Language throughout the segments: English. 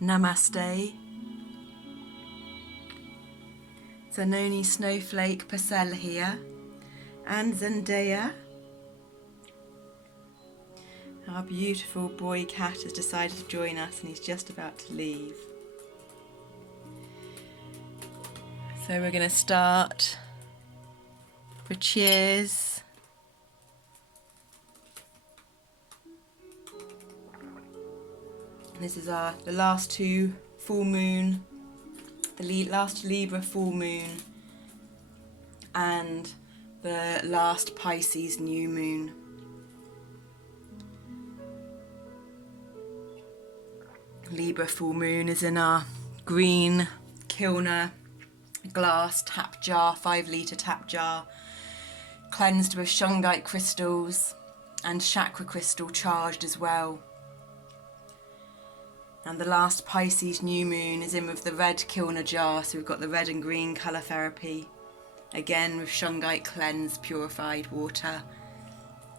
Namaste. Zanoni Snowflake Purcell here, and Zendaya. Our beautiful boy cat has decided to join us and he's just about to leave. So we're going to start with cheers. This is the last two full moon, the last Libra full moon and the last Pisces new moon. Libra full moon is in our green Kilner glass tap jar, 5 litre tap jar, cleansed with shungite crystals and chakra crystal charged as well. And the last Pisces new moon is in with the red Kilner jar, so we've got the red and green colour therapy, again with shungite cleansed purified water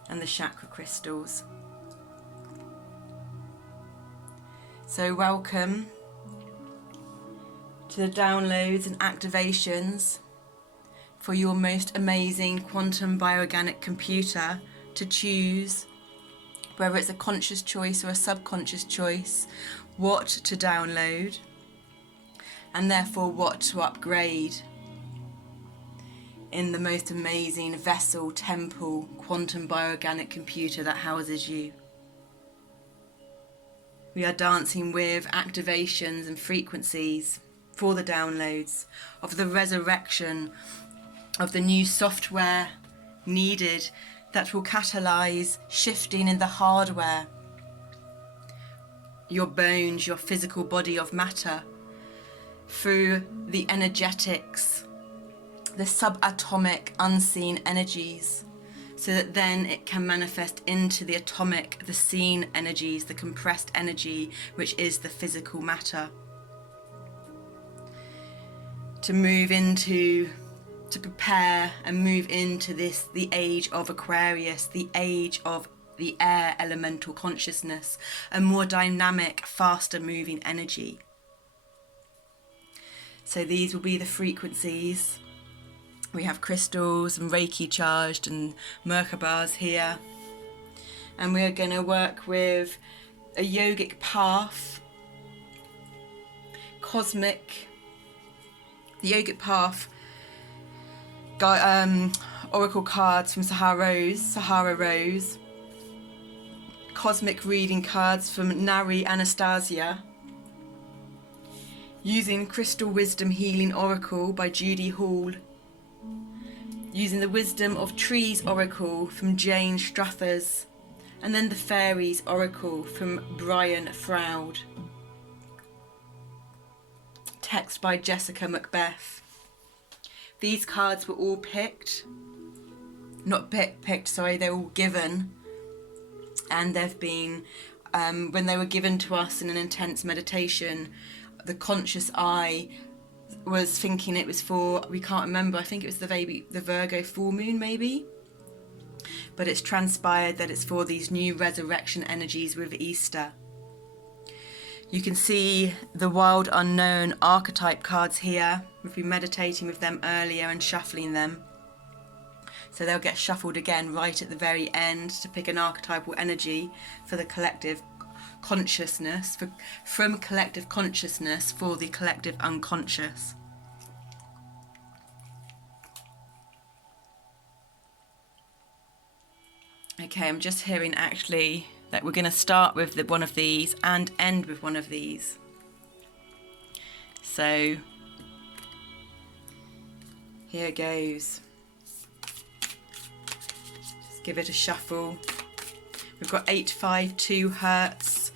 and the chakra crystals. So welcome to the downloads and activations for your most amazing quantum bioorganic computer to choose, whether it's a conscious choice or a subconscious choice, what to download and therefore what to upgrade in the most amazing vessel, temple, quantum bioorganic computer that houses you. We are dancing with activations and frequencies for the downloads of the resurrection of the new software needed that will catalyse shifting in the hardware, your bones, your physical body of matter, through the energetics, the subatomic unseen energies, so that then it can manifest into the atomic, the seen energies, the compressed energy, which is the physical matter. To move into, to prepare and move into this, the age of Aquarius, the age of the air elemental consciousness, a more dynamic, faster moving energy. So these will be the frequencies. We have crystals and Reiki charged and Merkabahs here. And we're going to work with a yogic path, cosmic, the yogic path, oracle cards from Sahara Rose, cosmic reading cards from Nari Anastasia, using Crystal Wisdom Healing Oracle by Judy Hall, using the Wisdom of Trees Oracle from Jane Struthers, and then the Fairies Oracle from Brian Froud. Text by Jessica Macbeth. These cards were all picked, they were all given, and they've been, when they were given to us in an intense meditation, the conscious eye was thinking it was for, we can't remember, I think it was the Virgo full moon maybe, but it's transpired that it's for these new resurrection energies with Easter. You can see the Wild Unknown archetype cards here. We've been meditating with them earlier and shuffling them, so they'll get shuffled again right at the very end to pick an archetypal energy for the collective consciousness, from collective consciousness for the collective unconscious. Okay, I'm just hearing actually that we're going to start with one of these and end with one of these. So here goes. Just give it a shuffle. We've got 852 hertz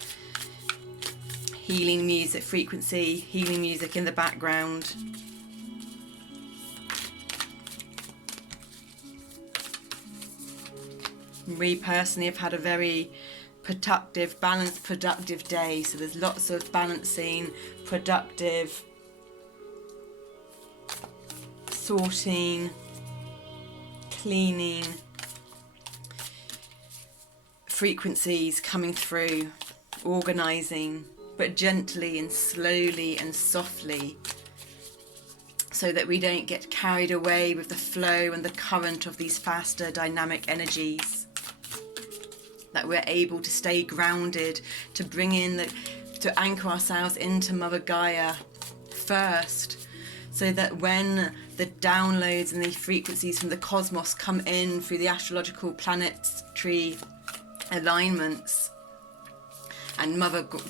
healing music frequency, healing music in the background. We personally have had a very productive, balanced, productive day. So there's lots of balancing, productive, sorting, cleaning, frequencies coming through, organising, but gently and slowly and softly, so that we don't get carried away with the flow and the current of these faster dynamic energies. That we're able to stay grounded, to bring in to anchor ourselves into Mother Gaia first, so that when the downloads and the frequencies from the cosmos come in through the astrological planetary alignments and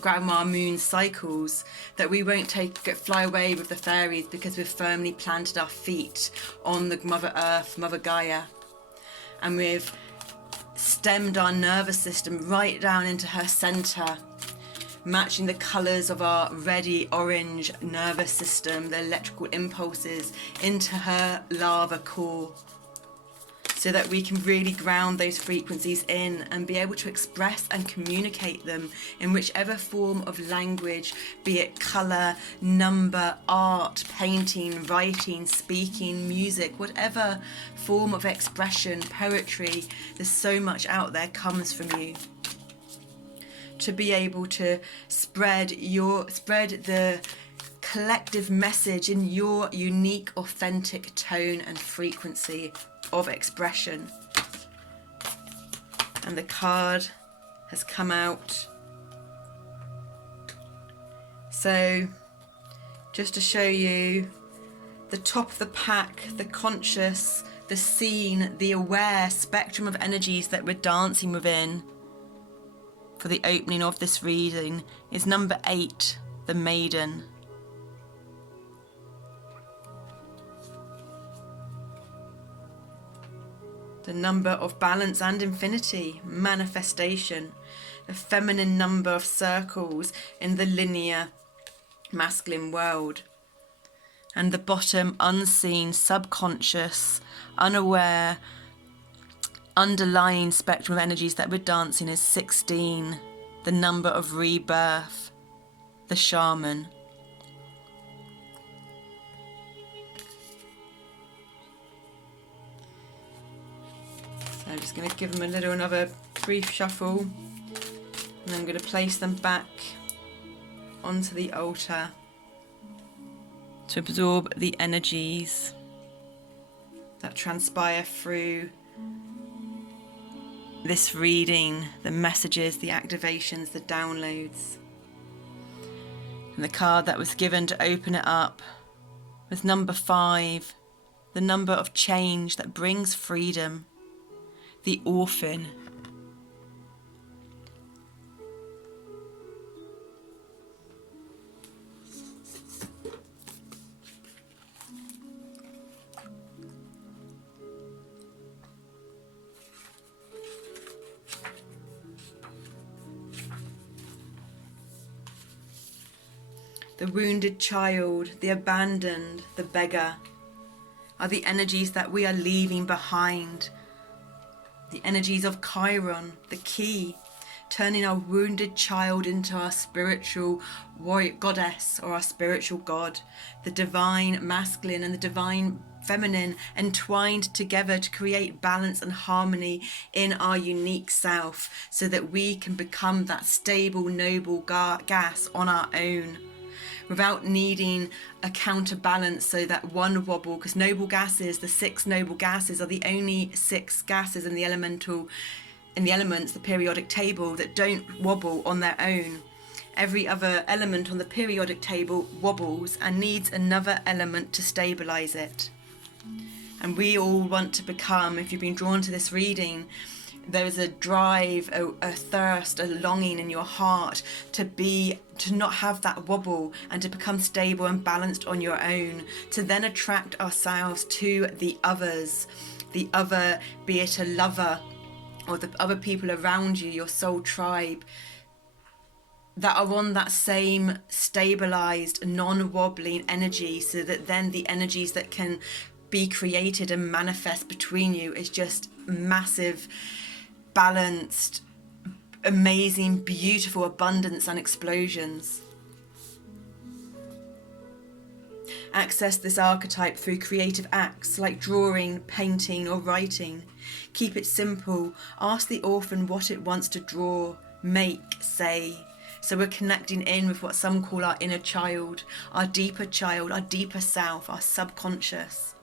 Grandma Moon cycles, that we won't fly away with the fairies, because we've firmly planted our feet on the Mother Earth, Mother Gaia, and we've stemmed our nervous system right down into her center, matching the colours of our reddy orange nervous system, the electrical impulses, into her lava core, so that we can really ground those frequencies in and be able to express and communicate them in whichever form of language, be it colour, number, art, painting, writing, speaking, music, whatever form of expression, poetry. There's so much out there comes from you. To be able to spread the collective message in your unique, authentic tone and frequency of expression. And the card has come out. So just to show you the top of the pack, the conscious, the seen, the aware spectrum of energies that we're dancing within for the opening of this reading is number 8, the Maiden. The number of balance and infinity, manifestation, the feminine number of circles in the linear masculine world. And the bottom, unseen, subconscious, unaware, underlying spectrum of energies that we're dancing is 16, the number of rebirth, the shaman. So I'm just going to give them another brief shuffle, and I'm going to place them back onto the altar to absorb the energies that transpire through this reading, the messages, the activations, the downloads. And the card that was given to open it up was number 5, the number of change that brings freedom, the orphan. The wounded child, the abandoned, the beggar are the energies that we are leaving behind. The energies of Chiron, the key, turning our wounded child into our spiritual warrior goddess or our spiritual god, the divine masculine and the divine feminine entwined together to create balance and harmony in our unique self, so that we can become that stable, noble gas on our own, without needing a counterbalance, so that one wobble, because noble gases, the 6 noble gases, are the only 6 gases in the elements, the periodic table, that don't wobble on their own. Every other element on the periodic table wobbles and needs another element to stabilize it. And we all want to become, if you've been drawn to this reading, there is a drive, a thirst, a longing in your heart to not have that wobble and to become stable and balanced on your own, to then attract ourselves to the others, the other, be it a lover or the other people around you, your soul tribe, that are on that same stabilized, non-wobbling energy, so that then the energies that can be created and manifest between you is just massive, balanced, amazing, beautiful abundance and explosions. Access this archetype through creative acts like drawing, painting or writing. Keep it simple. Ask the orphan what it wants to draw, make, say. So we're connecting in with what some call our inner child, our deeper self, our subconscious.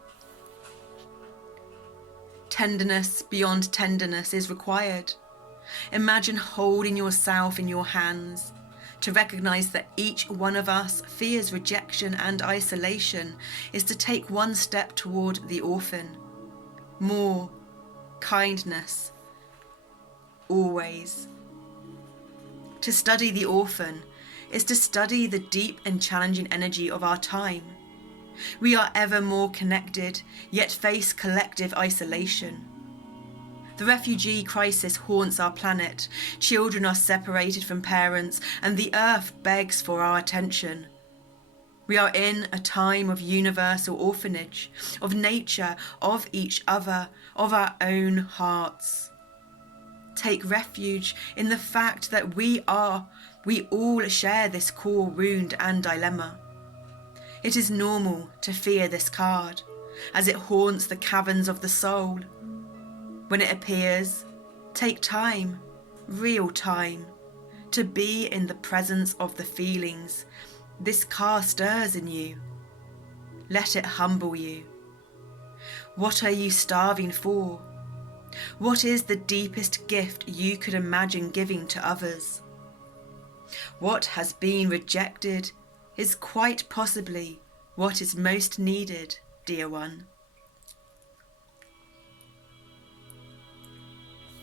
Tenderness beyond tenderness is required. Imagine holding yourself in your hands, to recognize that each one of us fears rejection and isolation is to take one step toward the orphan. More kindness, always. To study the orphan is to study the deep and challenging energy of our time. We are ever more connected, yet face collective isolation. The refugee crisis haunts our planet. Children are separated from parents, and the earth begs for our attention. We are in a time of universal orphanage, of nature, of each other, of our own hearts. Take refuge in the fact that we all share this core wound and dilemma. It is normal to fear this card, as it haunts the caverns of the soul. When it appears, take time, real time, to be in the presence of the feelings this car stirs in you. Let it humble you. What are you starving for? What is the deepest gift you could imagine giving to others? What has been rejected is quite possibly what is most needed, dear one.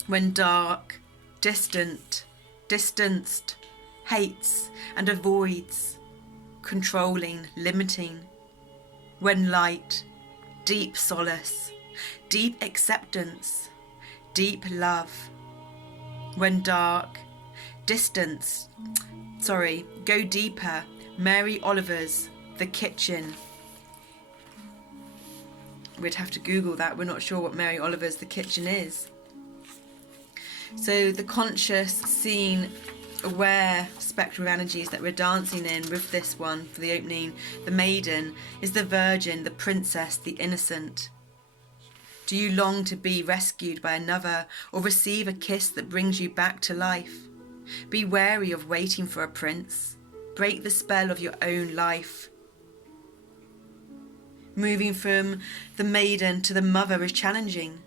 When dark, distanced, hates and avoids, controlling, limiting. When light, deep solace, deep acceptance, deep love. When dark, go deeper. Mary Oliver's The Kitchen. We'd have to Google that. We're not sure what Mary Oliver's The Kitchen is. So the conscious, seen, aware spectral energies that we're dancing in with this one for the opening, the maiden, is the virgin, the princess, the innocent. Do you long to be rescued by another or receive a kiss that brings you back to life? Be wary of waiting for a prince. Break the spell of your own life. Moving from the maiden to the mother is challenging,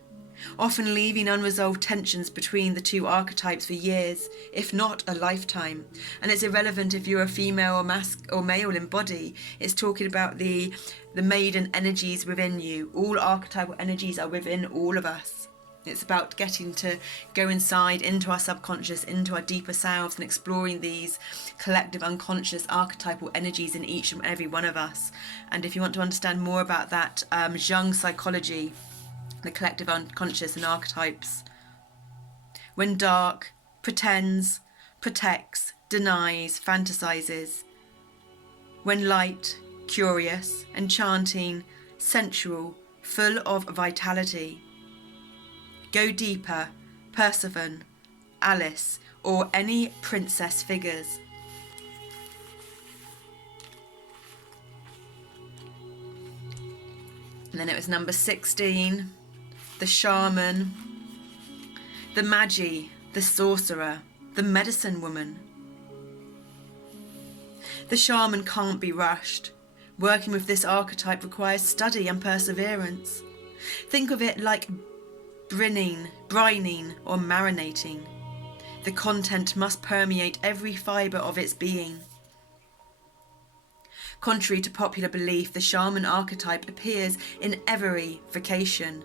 often leaving unresolved tensions between the two archetypes for years, if not a lifetime. And it's irrelevant if you're a female or male in body. It's talking about the maiden energies within you. All archetypal energies are within all of us. It's about getting to go inside, into our subconscious, into our deeper selves, and exploring these collective unconscious archetypal energies in each and every one of us. And if you want to understand more about that, Jung psychology, the collective unconscious and archetypes. When dark, pretends, protects, denies, fantasizes. When light, curious, enchanting, sensual, full of vitality. Go deeper, Persephone, Alice, or any princess figures. And then it was number 16, the shaman, the magi, the sorcerer, the medicine woman. The shaman can't be rushed. Working with this archetype requires study and perseverance. Think of it like brining or marinating. The content must permeate every fibre of its being. Contrary to popular belief, the shaman archetype appears in every vocation.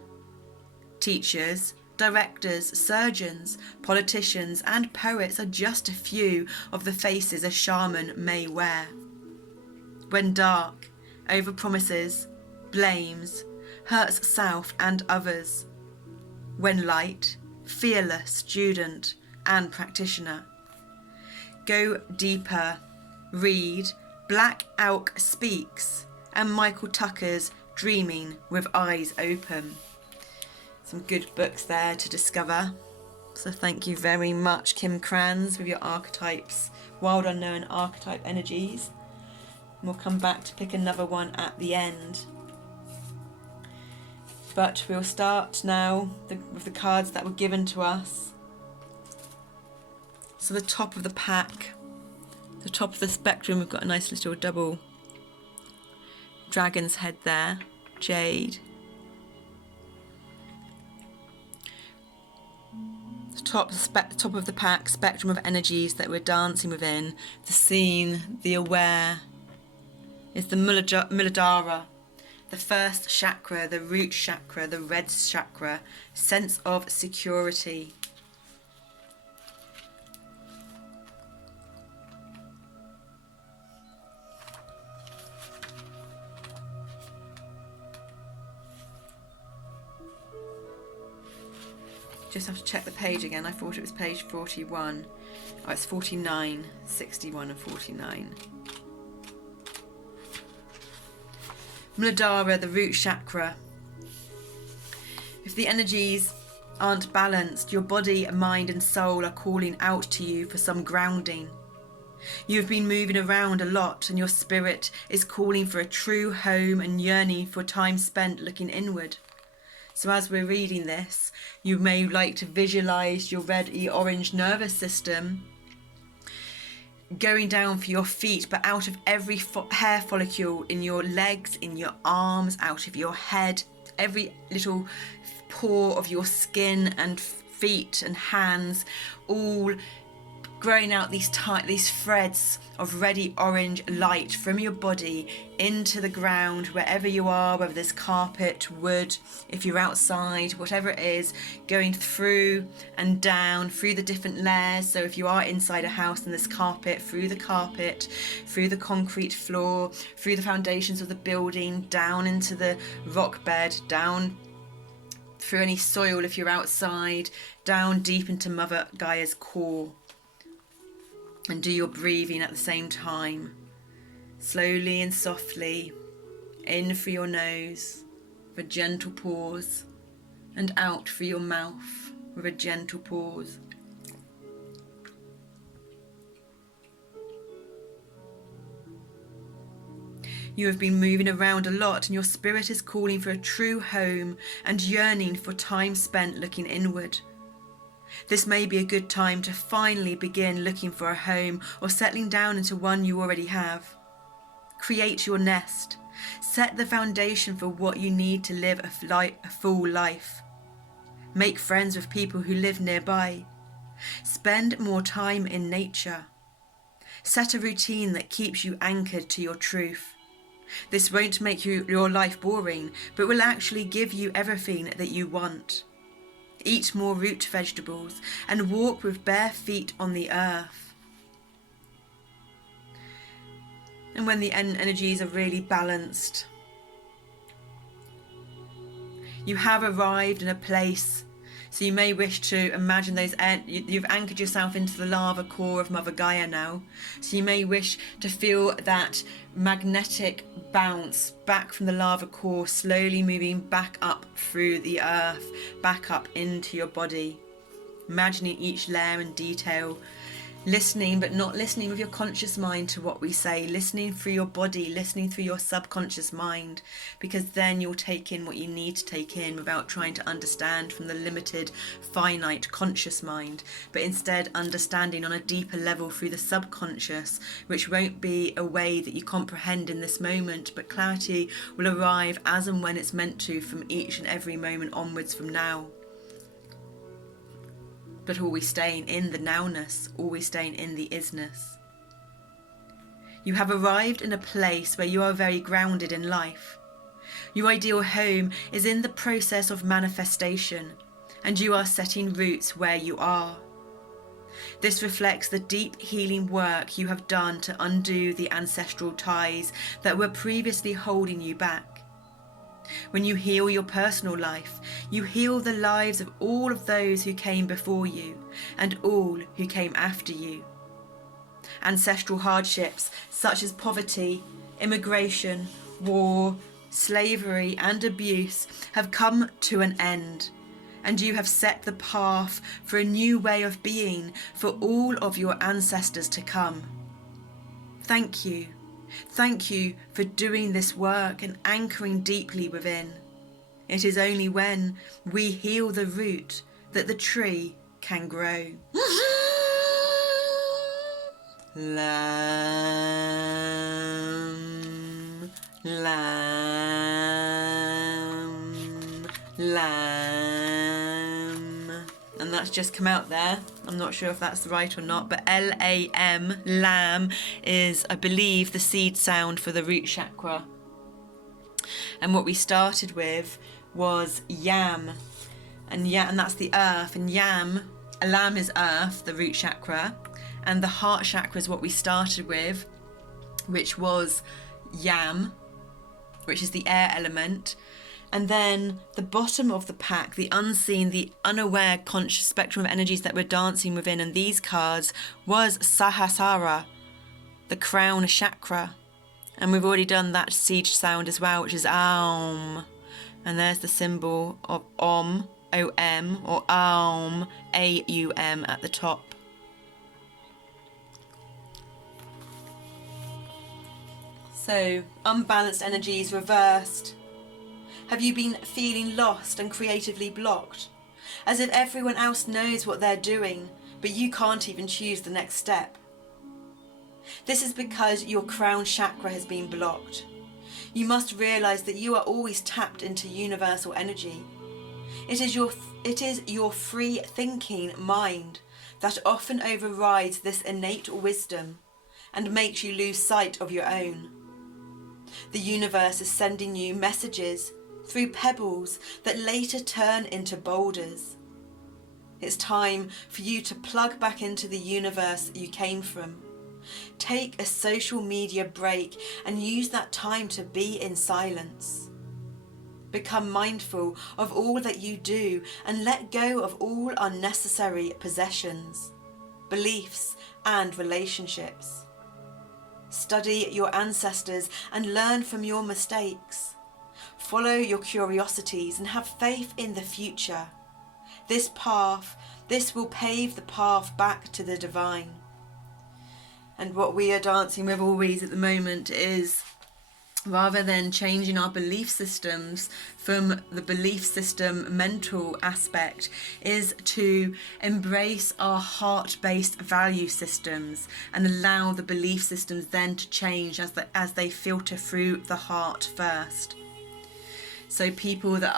Teachers, directors, surgeons, politicians, and poets are just a few of the faces a shaman may wear. When dark, overpromises, blames, hurts self and others. When light, fearless student and practitioner. Go deeper, read Black Elk Speaks and Michael Tucker's Dreaming with Eyes Open. Some good books there to discover. So thank you very much, Kim Kranz, with your archetypes, wild unknown archetype energies. And we'll come back to pick another one at the end. But we'll start now with the cards that were given to us. So the top of the pack The top of the spectrum, we've got a nice little double dragon's head there, jade. The top of the pack, spectrum of energies that we're dancing within, the seen, the aware, is the Muladhara, the first chakra, the root chakra, the red chakra, sense of security. Just have to check the page again. I thought it was page 41. Oh, it's 49, 61 and 49. Muladhara, the root chakra. If the energies aren't balanced, your body, mind and soul are calling out to you for some grounding. You have been moving around a lot and your spirit is calling for a true home and yearning for time spent looking inward. So as we're reading this, you may like to visualise your red-orange nervous system going down for your feet, but out of every hair follicle in your legs, in your arms, out of your head, every little pore of your skin and feet and hands, all growing out these threads of reddy orange light from your body into the ground, wherever you are, whether there's carpet, wood, if you're outside, whatever it is, going through and down through the different layers. So if you are inside a house and there's carpet, through the concrete floor, through the foundations of the building, down into the rock bed, down through any soil if you're outside, down deep into Mother Gaia's core. And do your breathing at the same time, slowly and softly, in through your nose with a gentle pause, and out through your mouth with a gentle pause. You have been moving around a lot and your spirit is calling for a true home and yearning for time spent looking inward. This may be a good time to finally begin looking for a home or settling down into one you already have. Create your nest. Set the foundation for what you need to live a full life. Make friends with people who live nearby. Spend more time in nature. Set a routine that keeps you anchored to your truth. This won't make your life boring, but will actually give you everything that you want. Eat more root vegetables and walk with bare feet on the earth. And when the energies are really balanced, you have arrived in a place. So you may wish to imagine you've anchored yourself into the lava core of Mother Gaia now. So you may wish to feel that magnetic bounce back from the lava core, slowly moving back up through the earth, back up into your body. Imagining each layer in detail. Listening, but not listening with your conscious mind to what we say. Listening through your body, listening through your subconscious mind, because then you'll take in what you need to take in without trying to understand from the limited, finite, conscious mind, but instead understanding on a deeper level through the subconscious, which won't be a way that you comprehend in this moment, but clarity will arrive as and when it's meant to from each and every moment onwards from now. But always staying in the nowness, always staying in the isness. You have arrived in a place where you are very grounded in life. Your ideal home is in the process of manifestation, and you are setting roots where you are. This reflects the deep healing work you have done to undo the ancestral ties that were previously holding you back. When you heal your personal life, you heal the lives of all of those who came before you and all who came after you. Ancestral hardships such as poverty, immigration, war, slavery and abuse have come to an end, and you have set the path for a new way of being for all of your ancestors to come. Thank you. Thank you for doing this work and anchoring deeply within. It is only when we heal the root that the tree can grow. Lam, lam, lam. And that's just come out there. I'm not sure if that's right or not, but L-A-M, lam, is, I believe, the seed sound for the root chakra. And what we started with was yam. And that's the earth. And lam is earth, the root chakra. And the heart chakra is what we started with, which was yam, which is the air element. And then the bottom of the pack, the unseen, the unaware conscious spectrum of energies that we're dancing within, and these cards, was Sahasrara, the crown chakra. And we've already done that seed sound as well, which is Aum. And there's the symbol of Om, O-M, or Aum, A-U-M at the top. So, unbalanced energies reversed. Have you been feeling lost and creatively blocked? As if everyone else knows what they're doing, but you can't even choose the next step. This is because your crown chakra has been blocked. You must realise that you are always tapped into universal energy. It is your free thinking mind that often overrides this innate wisdom and makes you lose sight of your own. The universe is sending you messages through pebbles that later turn into boulders. It's time for you to plug back into the universe you came from. Take a social media break and use that time to be in silence. Become mindful of all that you do and let go of all unnecessary possessions, beliefs, and relationships. Study your ancestors and learn from your mistakes. Follow your curiosities and have faith in the future. This will pave the path back to the divine. And what we are dancing with always at the moment is, rather than changing our belief systems from the belief system mental aspect, is to embrace our heart-based value systems and allow the belief systems then to change as they filter through the heart first. So people that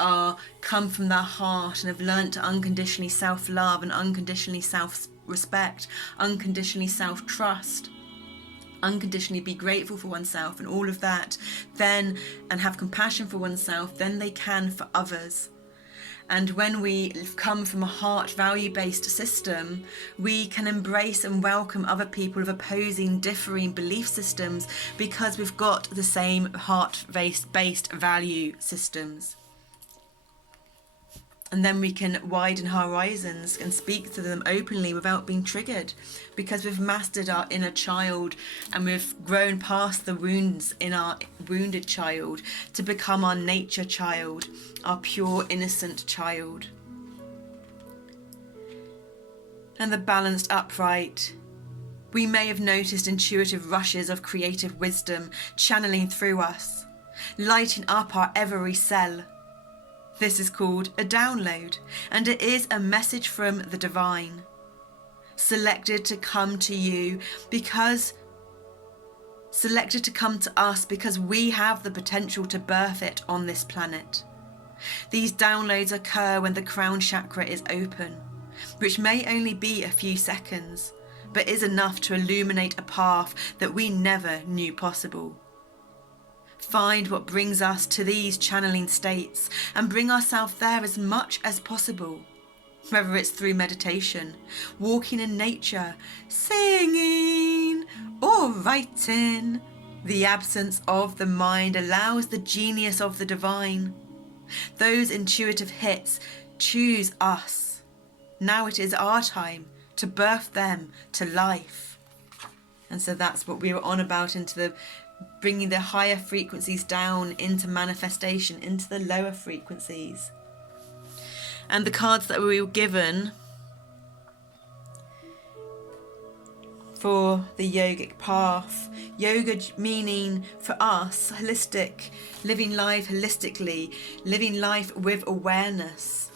come from their heart and have learnt to unconditionally self-love and unconditionally self-respect, unconditionally self-trust, unconditionally be grateful for oneself and all of that, and have compassion for oneself, then they can for others. And when we come from a heart value-based system, we can embrace and welcome other people of opposing, differing belief systems because we've got the same heart-based value systems. And then we can widen horizons and speak to them openly without being triggered, because we've mastered our inner child and we've grown past the wounds in our wounded child to become our nature child, our pure innocent child. And the balanced upright. We may have noticed intuitive rushes of creative wisdom channeling through us, lighting up our every cell. This is called a download, and it is a message from the divine, selected to come to us because we have the potential to birth it on this planet. These downloads occur when the crown chakra is open, which may only be a few seconds, but is enough to illuminate a path that we never knew possible. Find what brings us to these channeling states and bring ourselves there as much as possible, whether it's through meditation, walking in nature, singing, or writing. The absence of the mind allows the genius of the divine. Those intuitive hits choose us. Now it is our time to birth them to life. And so that's what we were on about, bringing the higher frequencies down into manifestation, into the lower frequencies. And the cards that we were given for the yogic path, yoga meaning for us holistic, living life holistically, living life with awareness,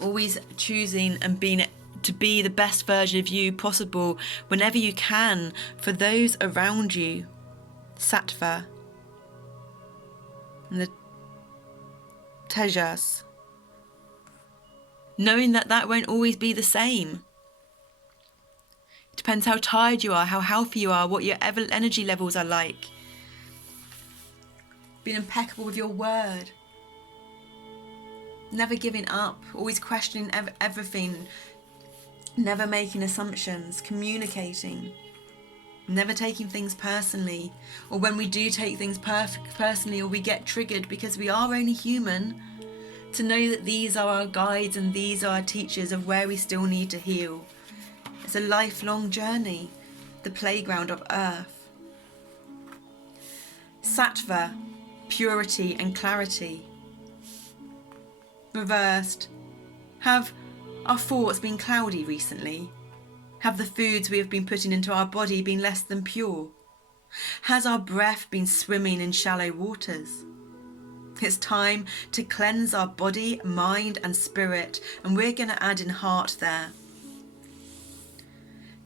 always choosing and being to be the best version of you possible whenever you can for those around you. Sattva. And the Tejas. Knowing that that won't always be the same. It depends how tired you are, how healthy you are, what your energy levels are like. Being impeccable with your word. Never giving up, always questioning everything. Never making assumptions, communicating. Never taking things personally. Or when we do take things personally, or we get triggered because we are only human, to know that these are our guides and these are our teachers of where we still need to heal. It's a lifelong journey, the playground of earth. Sattva, purity and clarity. Reversed. Have our thoughts been cloudy recently? Have the foods we have been putting into our body been less than pure? Has our breath been swimming in shallow waters? It's time to cleanse our body, mind and spirit, and we're going to add in heart there.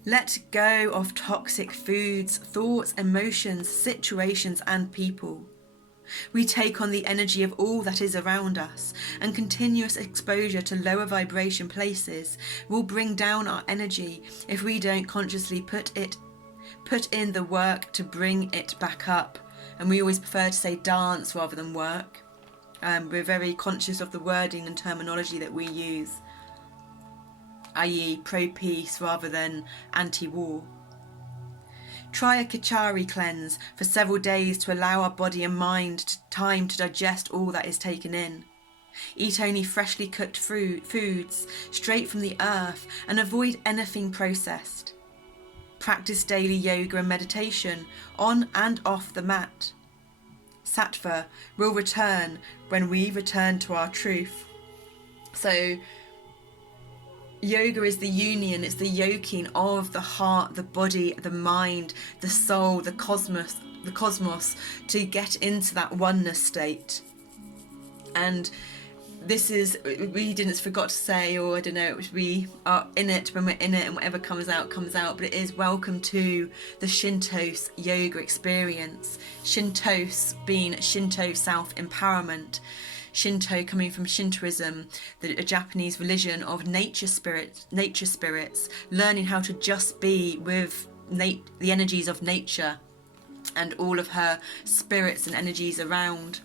Let go of toxic foods, thoughts, emotions, situations and people. We take on the energy of all that is around us, and continuous exposure to lower vibration places will bring down our energy if we don't consciously put in the work to bring it back up. And we always prefer to say dance rather than work. We're very conscious of the wording and terminology that we use, i.e. pro-peace rather than anti-war. Try a Kachari cleanse for several days to allow our body and mind time to digest all that is taken in. Eat only freshly cooked foods straight from the earth and avoid anything processed. Practice daily yoga and meditation on and off the mat. Sattva will return when we return to our truth. So yoga is the union, it's the yoking of the heart, the body, the mind, the soul, the cosmos to get into that oneness state. And this is, we didn't forgot to say, or I don't know, we are in it when we're in it, and whatever comes out, but it is welcome to the ShintoSE yoga experience. ShintoSE being Shinto self-empowerment. Shinto coming from Shintoism, a Japanese religion of nature spirits, learning how to just be with the energies of nature and all of her spirits and energies around.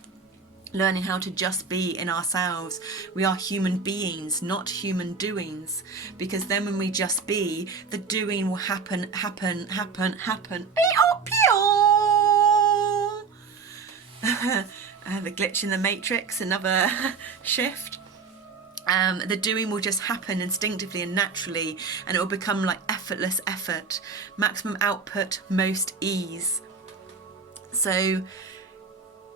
Learning how to just be in ourselves. We are human beings, not human doings, because then when we just be, the doing will happen. The glitch in the matrix, another shift. The doing will just happen instinctively and naturally, and it will become like effortless effort, maximum output, most ease. So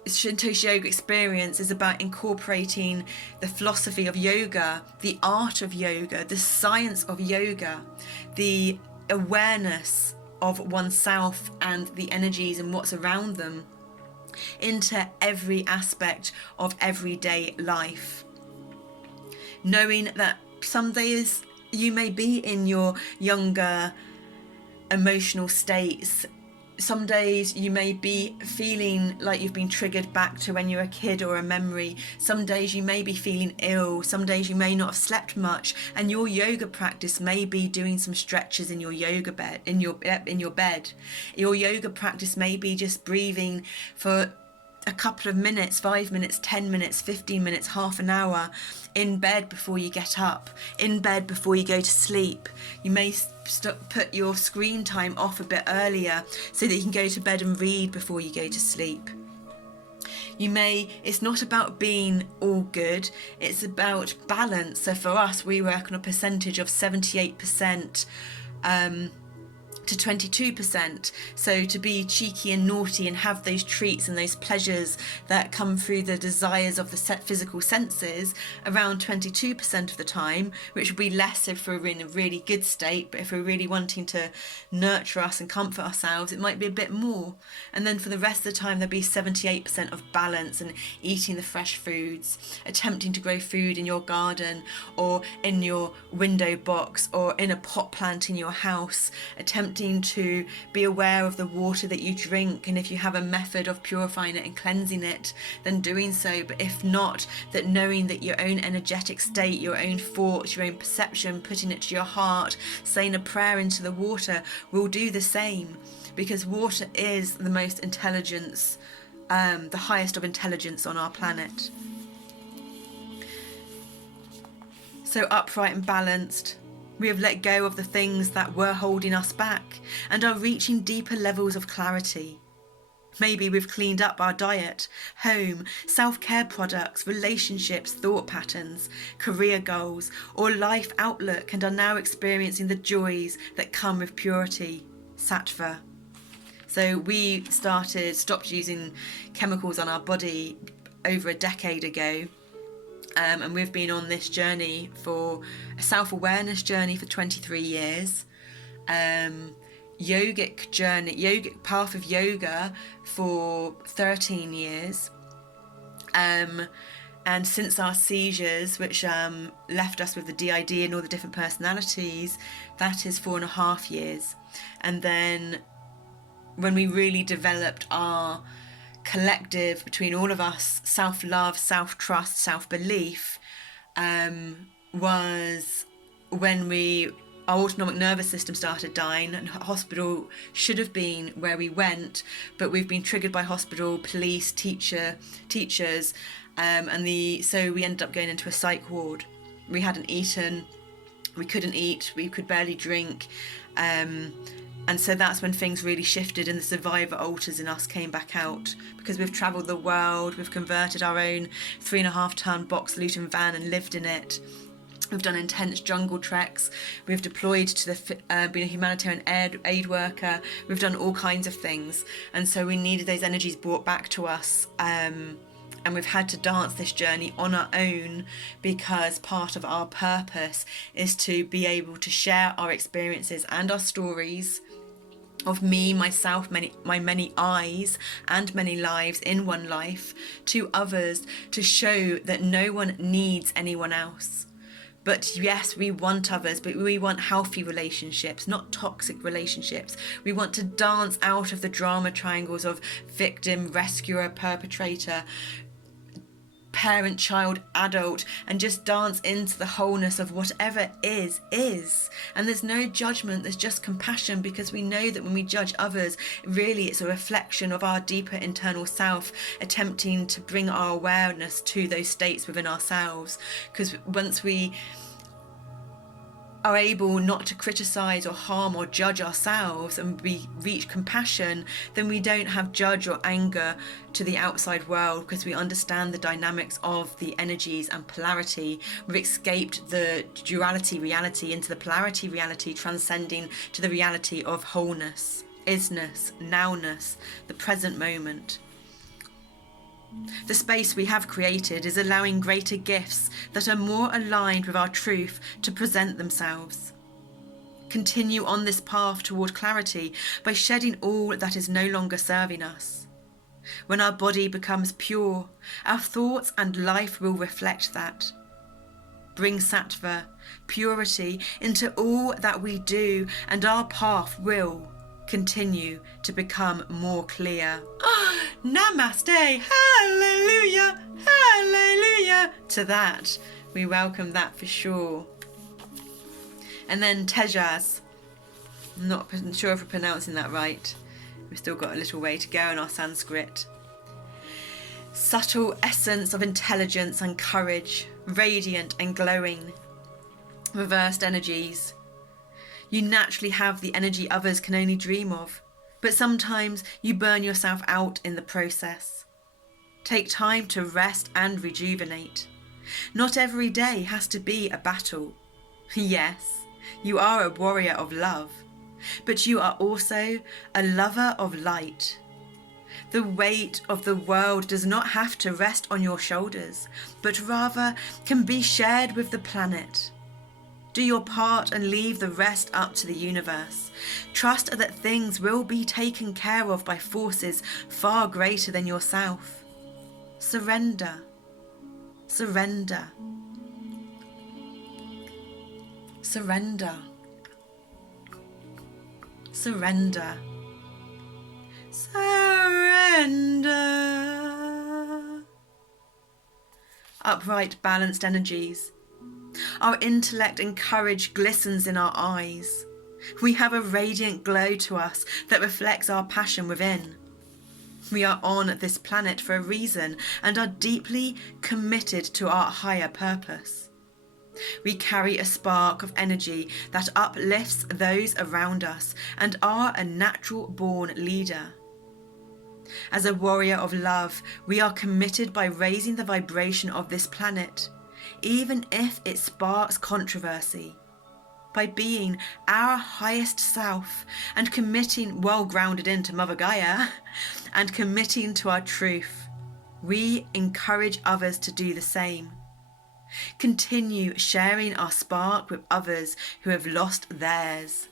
ShintoSE yoga experience is about incorporating the philosophy of yoga, the art of yoga, the science of yoga, the awareness of oneself and the energies and what's around them into every aspect of everyday life. Knowing that some days you may be in your younger emotional states. Some days you may be feeling like you've been triggered back to when you were a kid or a memory. Some days you may be feeling ill. Some days you may not have slept much, and your yoga practice may be doing some stretches in your yoga bed, in your bed. Your yoga practice may be just breathing for a couple of minutes, 5 minutes, 10 minutes, 15 minutes, half an hour, in bed before you get up, in bed before you go to sleep. You may put your screen time off a bit earlier so that you can go to bed and read before you go to sleep. It's not about being all good, it's about balance. So for us, we work on a percentage of 78% to 22%. So to be cheeky and naughty and have those treats and those pleasures that come through the desires of the physical senses around 22% of the time, which would be less if we're in a really good state, but if we're really wanting to nurture us and comfort ourselves, it might be a bit more. And then for the rest of the time, there'll be 78% of balance and eating the fresh foods, attempting to grow food in your garden or in your window box or in a pot plant in your house, attempting to be aware of the water that you drink, and if you have a method of purifying it and cleansing it, then doing so. But if not, that knowing that your own energetic state, your own thoughts, your own perception, putting it to your heart, saying a prayer into the water will do the same, because water is the most intelligence, the highest of intelligence on our planet. So upright and balanced, we have let go of the things that were holding us back and are reaching deeper levels of clarity. Maybe we've cleaned up our diet, home, self-care products, relationships, thought patterns, career goals, or life outlook, and are now experiencing the joys that come with purity, sattva. So we stopped using chemicals on our body over a decade ago. And we've been on this journey for a self-awareness journey for 23 years, yogic path of yoga for 13 years, and since our seizures, which left us with the DID and all the different personalities, that is 4.5 years. And then when we really developed our collective, between all of us, self-love, self-trust, self-belief, was when our autonomic nervous system started dying, and hospital should have been where we went, but we've been triggered by hospital, police, teachers, so we ended up going into a psych ward. We hadn't eaten, we couldn't eat, we could barely drink, and so that's when things really shifted and the survivor alters in us came back out, because we've travelled the world, we've converted our own 3.5-ton box Luton van and lived in it. We've done intense jungle treks, we've deployed to been a humanitarian aid worker, we've done all kinds of things, and so we needed those energies brought back to us, and we've had to dance this journey on our own, because part of our purpose is to be able to share our experiences and our stories of me, myself, my many eyes and many lives in one life to others, to show that no one needs anyone else. But yes, we want others, but we want healthy relationships, not toxic relationships. We want to dance out of the drama triangles of victim, rescuer, perpetrator, parent, child, adult, and just dance into the wholeness of whatever is. And there's no judgment, there's just compassion, because we know that when we judge others, really it's a reflection of our deeper internal self, attempting to bring our awareness to those states within ourselves. Because once we are able not to criticize or harm or judge ourselves, and we reach compassion, then we don't have judge or anger to the outside world, because we understand the dynamics of the energies and polarity. We've escaped the duality reality into the polarity reality, transcending to the reality of wholeness, isness, nowness, the present moment. The space we have created is allowing greater gifts that are more aligned with our truth to present themselves. Continue on this path toward clarity by shedding all that is no longer serving us. When our body becomes pure, our thoughts and life will reflect that. Bring sattva, purity, into all that we do, and our path will continue to become more clear. Namaste, hallelujah, hallelujah. To that, we welcome that for sure. And then Tejas, I'm not sure if we're pronouncing that right. We've still got a little way to go in our Sanskrit. Subtle essence of intelligence and courage, radiant and glowing. Reversed energies. You naturally have the energy others can only dream of, but sometimes you burn yourself out in the process. Take time to rest and rejuvenate. Not every day has to be a battle. Yes, you are a warrior of love, but you are also a lover of light. The weight of the world does not have to rest on your shoulders, but rather can be shared with the planet. Do your part and leave the rest up to the universe. Trust that things will be taken care of by forces far greater than yourself. Surrender. Surrender. Surrender. Surrender. Surrender. Upright, balanced energies. Our intellect and courage glistens in our eyes. We have a radiant glow to us that reflects our passion within. We are on this planet for a reason and are deeply committed to our higher purpose. We carry a spark of energy that uplifts those around us and are a natural born leader. As a warrior of love, we are committed by raising the vibration of this planet, even if it sparks controversy. By being our highest self and committing, well grounded into Mother Gaia, and committing to our truth, we encourage others to do the same. Continue sharing our spark with others who have lost theirs.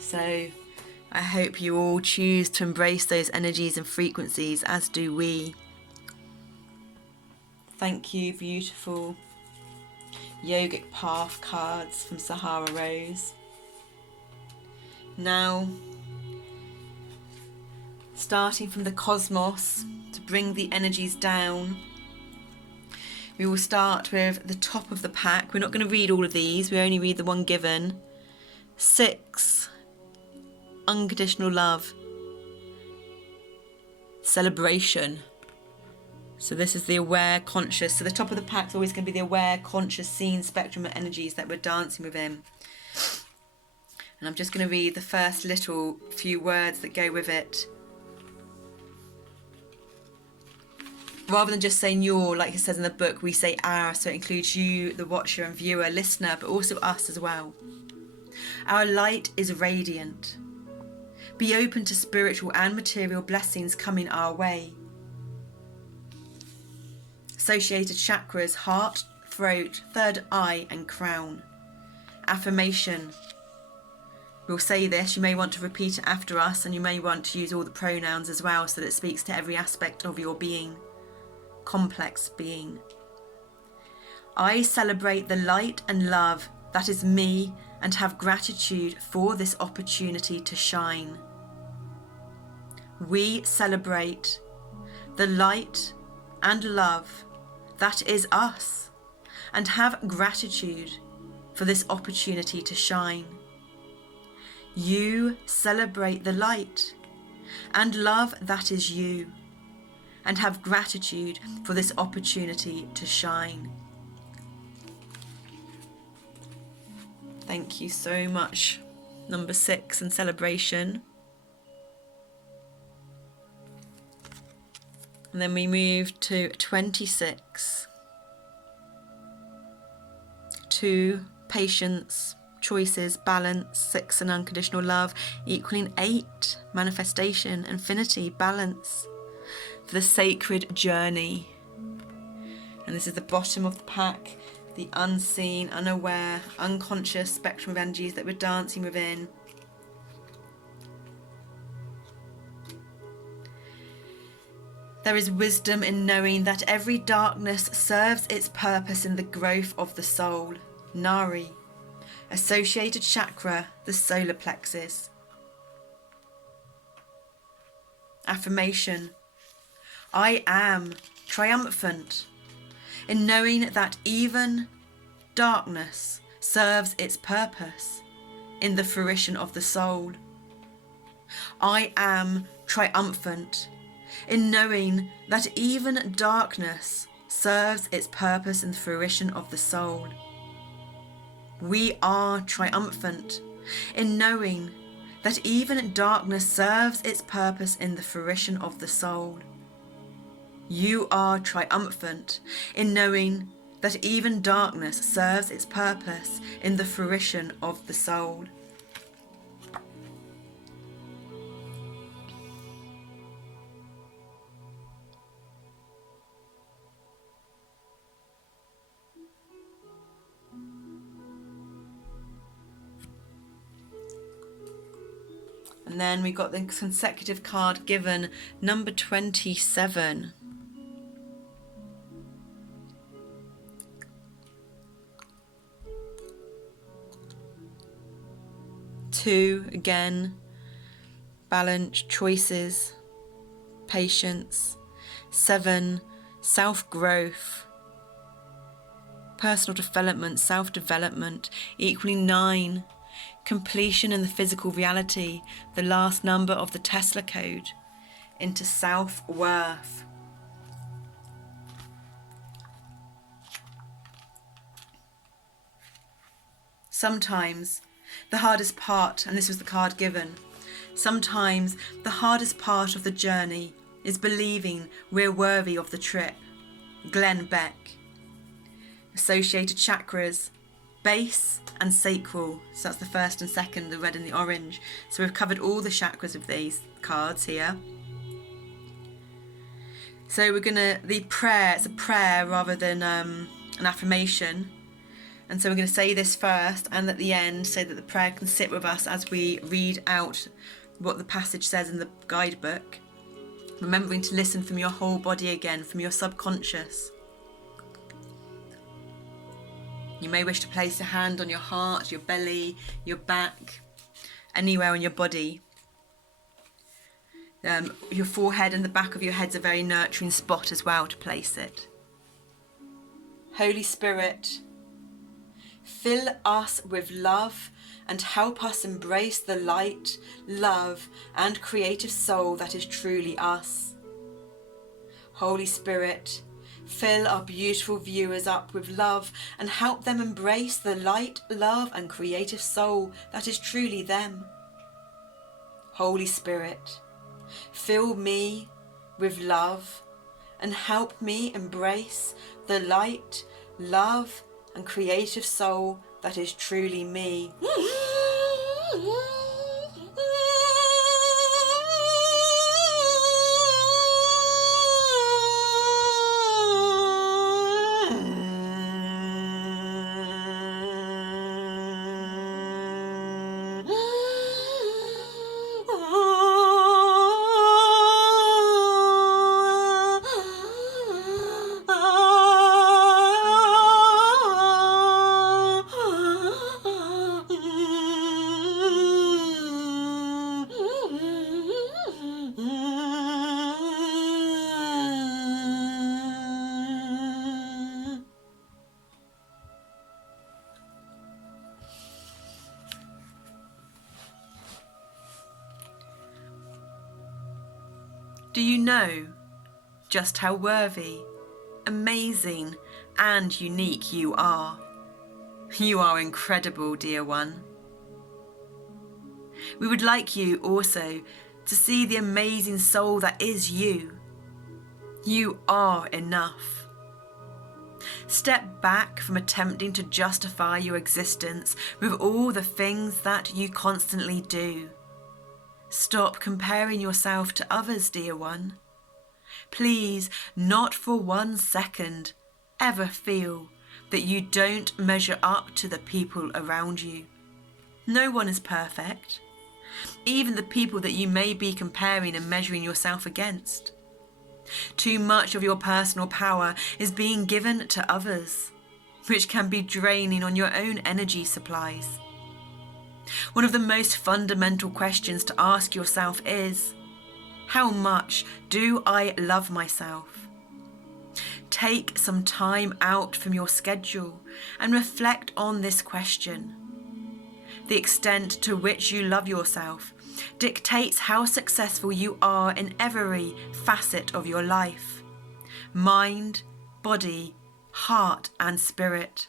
So, I hope you all choose to embrace those energies and frequencies, as do we. Thank you, beautiful yogic path cards from Sahara Rose. Now, starting from the cosmos to bring the energies down, we will start with the top of the pack. We're not going to read all of these, we only read the one given. 6, unconditional love. Celebration. So this is the aware, conscious. So the top of the pack is always going to be the aware, conscious, seen spectrum of energies that we're dancing within. And I'm just going to read the first little few words that go with it. Rather than just saying your, like it says in the book, we say our, so it includes you, the watcher and viewer, listener, but also us as well. Our light is radiant. Be open to spiritual and material blessings coming our way. Associated chakras, heart, throat, third eye and crown. Affirmation. We'll say this, you may want to repeat it after us, and you may want to use all the pronouns as well so that it speaks to every aspect of your being. Complex being. I celebrate the light and love that is me and have gratitude for this opportunity to shine. We celebrate the light and love that is us and have gratitude for this opportunity to shine. You celebrate the light and love that is you and have gratitude for this opportunity to shine. Thank you so much. Number 6 and celebration. And then we move to 26. 2, patience, choices, balance. 6, and unconditional love, equaling 8, manifestation, infinity, balance. For the sacred journey. And this is the bottom of the pack, the unseen, unaware, unconscious spectrum of energies that we're dancing within. There is wisdom in knowing that every darkness serves its purpose in the growth of the soul. Nari. Associated chakra, the solar plexus. Affirmation. I am triumphant in knowing that even darkness serves its purpose in the fruition of the soul. I am triumphant in knowing that even darkness serves its purpose in the fruition of the soul. We are triumphant in knowing that even darkness serves its purpose in the fruition of the soul. You are triumphant in knowing that even darkness serves its purpose in the fruition of the soul. And then we got the consecutive card given, number 27. Two, again, balance, choices, patience. 7, self-growth, personal development, self-development. Equally 9, completion in the physical reality, the last number of the Tesla code, into self-worth. Sometimes the hardest part, and this was the card given, sometimes the hardest part of the journey is believing we're worthy of the trip. Glenn Beck. Associated chakras, base and sacral. So that's the first and second, the red and the orange. So we've covered all the chakras of these cards here. So we're the prayer, it's a prayer rather than an affirmation. And so we're going to say this first and at the end, so that the prayer can sit with us as we read out what the passage says in the guidebook. Remembering to listen from your whole body again, from your subconscious. You may wish to place a hand on your heart, your belly, your back, anywhere on your body. Your forehead and the back of your head's a very nurturing spot as well to place it. Holy Spirit, fill us with love and help us embrace the light, love and creative soul that is truly us. Holy Spirit, fill our beautiful viewers up with love and help them embrace the light, love and creative soul that is truly them. Holy Spirit, fill me with love and help me embrace the light, love and creative soul that is truly me. Do you know just how worthy, amazing, and unique you are? You are incredible, dear one. We would like you also to see the amazing soul that is you. You are enough. Step back from attempting to justify your existence with all the things that you constantly do. Stop comparing yourself to others, dear one. Please, not for 1 second, ever feel that you don't measure up to the people around you. No one is perfect, even the people that you may be comparing and measuring yourself against. Too much of your personal power is being given to others, which can be draining on your own energy supplies. One of the most fundamental questions to ask yourself is, how much do I love myself? Take some time out from your schedule and reflect on this question. The extent to which you love yourself dictates how successful you are in every facet of your life: mind, body, heart, and spirit.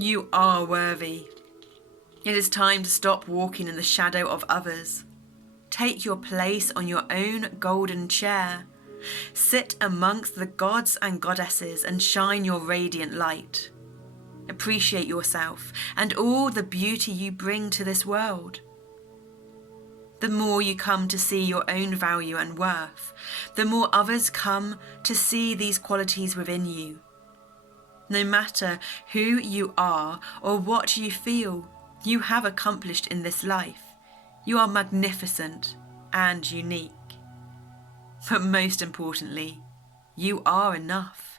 You are worthy. It is time to stop walking in the shadow of others. Take your place on your own golden chair. Sit amongst the gods and goddesses and shine your radiant light. Appreciate yourself and all the beauty you bring to this world. The more you come to see your own value and worth, the more others come to see these qualities within you. No matter who you are or what you feel, you have accomplished in this life. You are magnificent and unique. But most importantly, you are enough.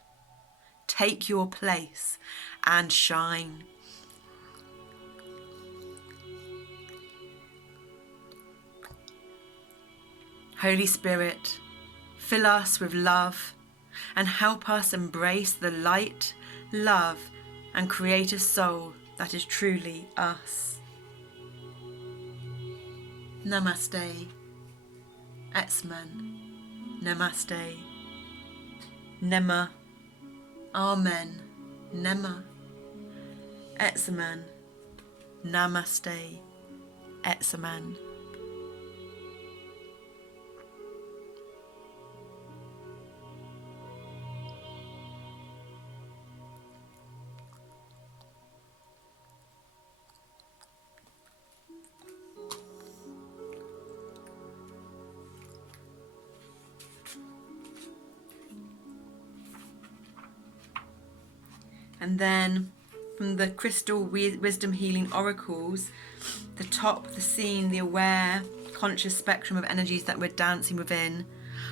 Take your place and shine. Holy Spirit, fill us with love and help us embrace the light, love, and create a soul that is truly us. Namaste. Etzman. Namaste. Nema. Amen. Nema. Etzman. Namaste. Etzman. And then from the crystal wisdom healing oracles, the top, the seen, the aware, conscious spectrum of energies that we're dancing within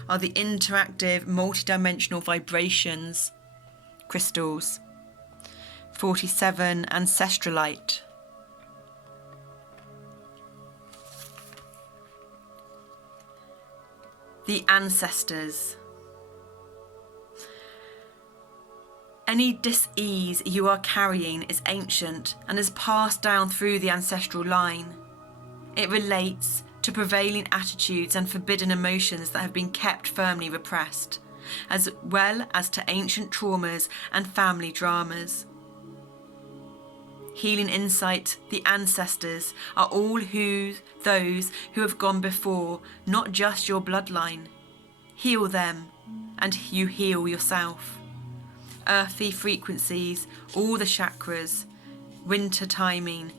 are the interactive, multidimensional vibrations crystals. 47 Ancestralite. The ancestors. Any dis-ease you are carrying is ancient and is passed down through the ancestral line. It relates to prevailing attitudes and forbidden emotions that have been kept firmly repressed, as well as to ancient traumas and family dramas. Healing insight, the ancestors are all those who have gone before, not just your bloodline. Heal them, and you heal yourself. Earthy frequencies, all the chakras, winter timing,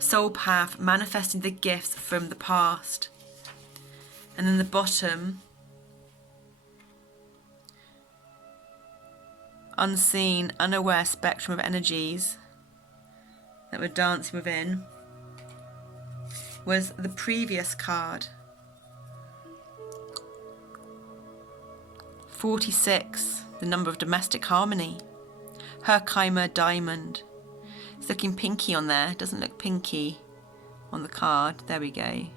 soul path manifesting the gifts from the past. And then the bottom, unseen, unaware spectrum of energies that we're dancing within was the previous card. 46. The number of domestic harmony. Herkimer diamond. It's looking pinky on there. It doesn't look pinky on the card. There we go.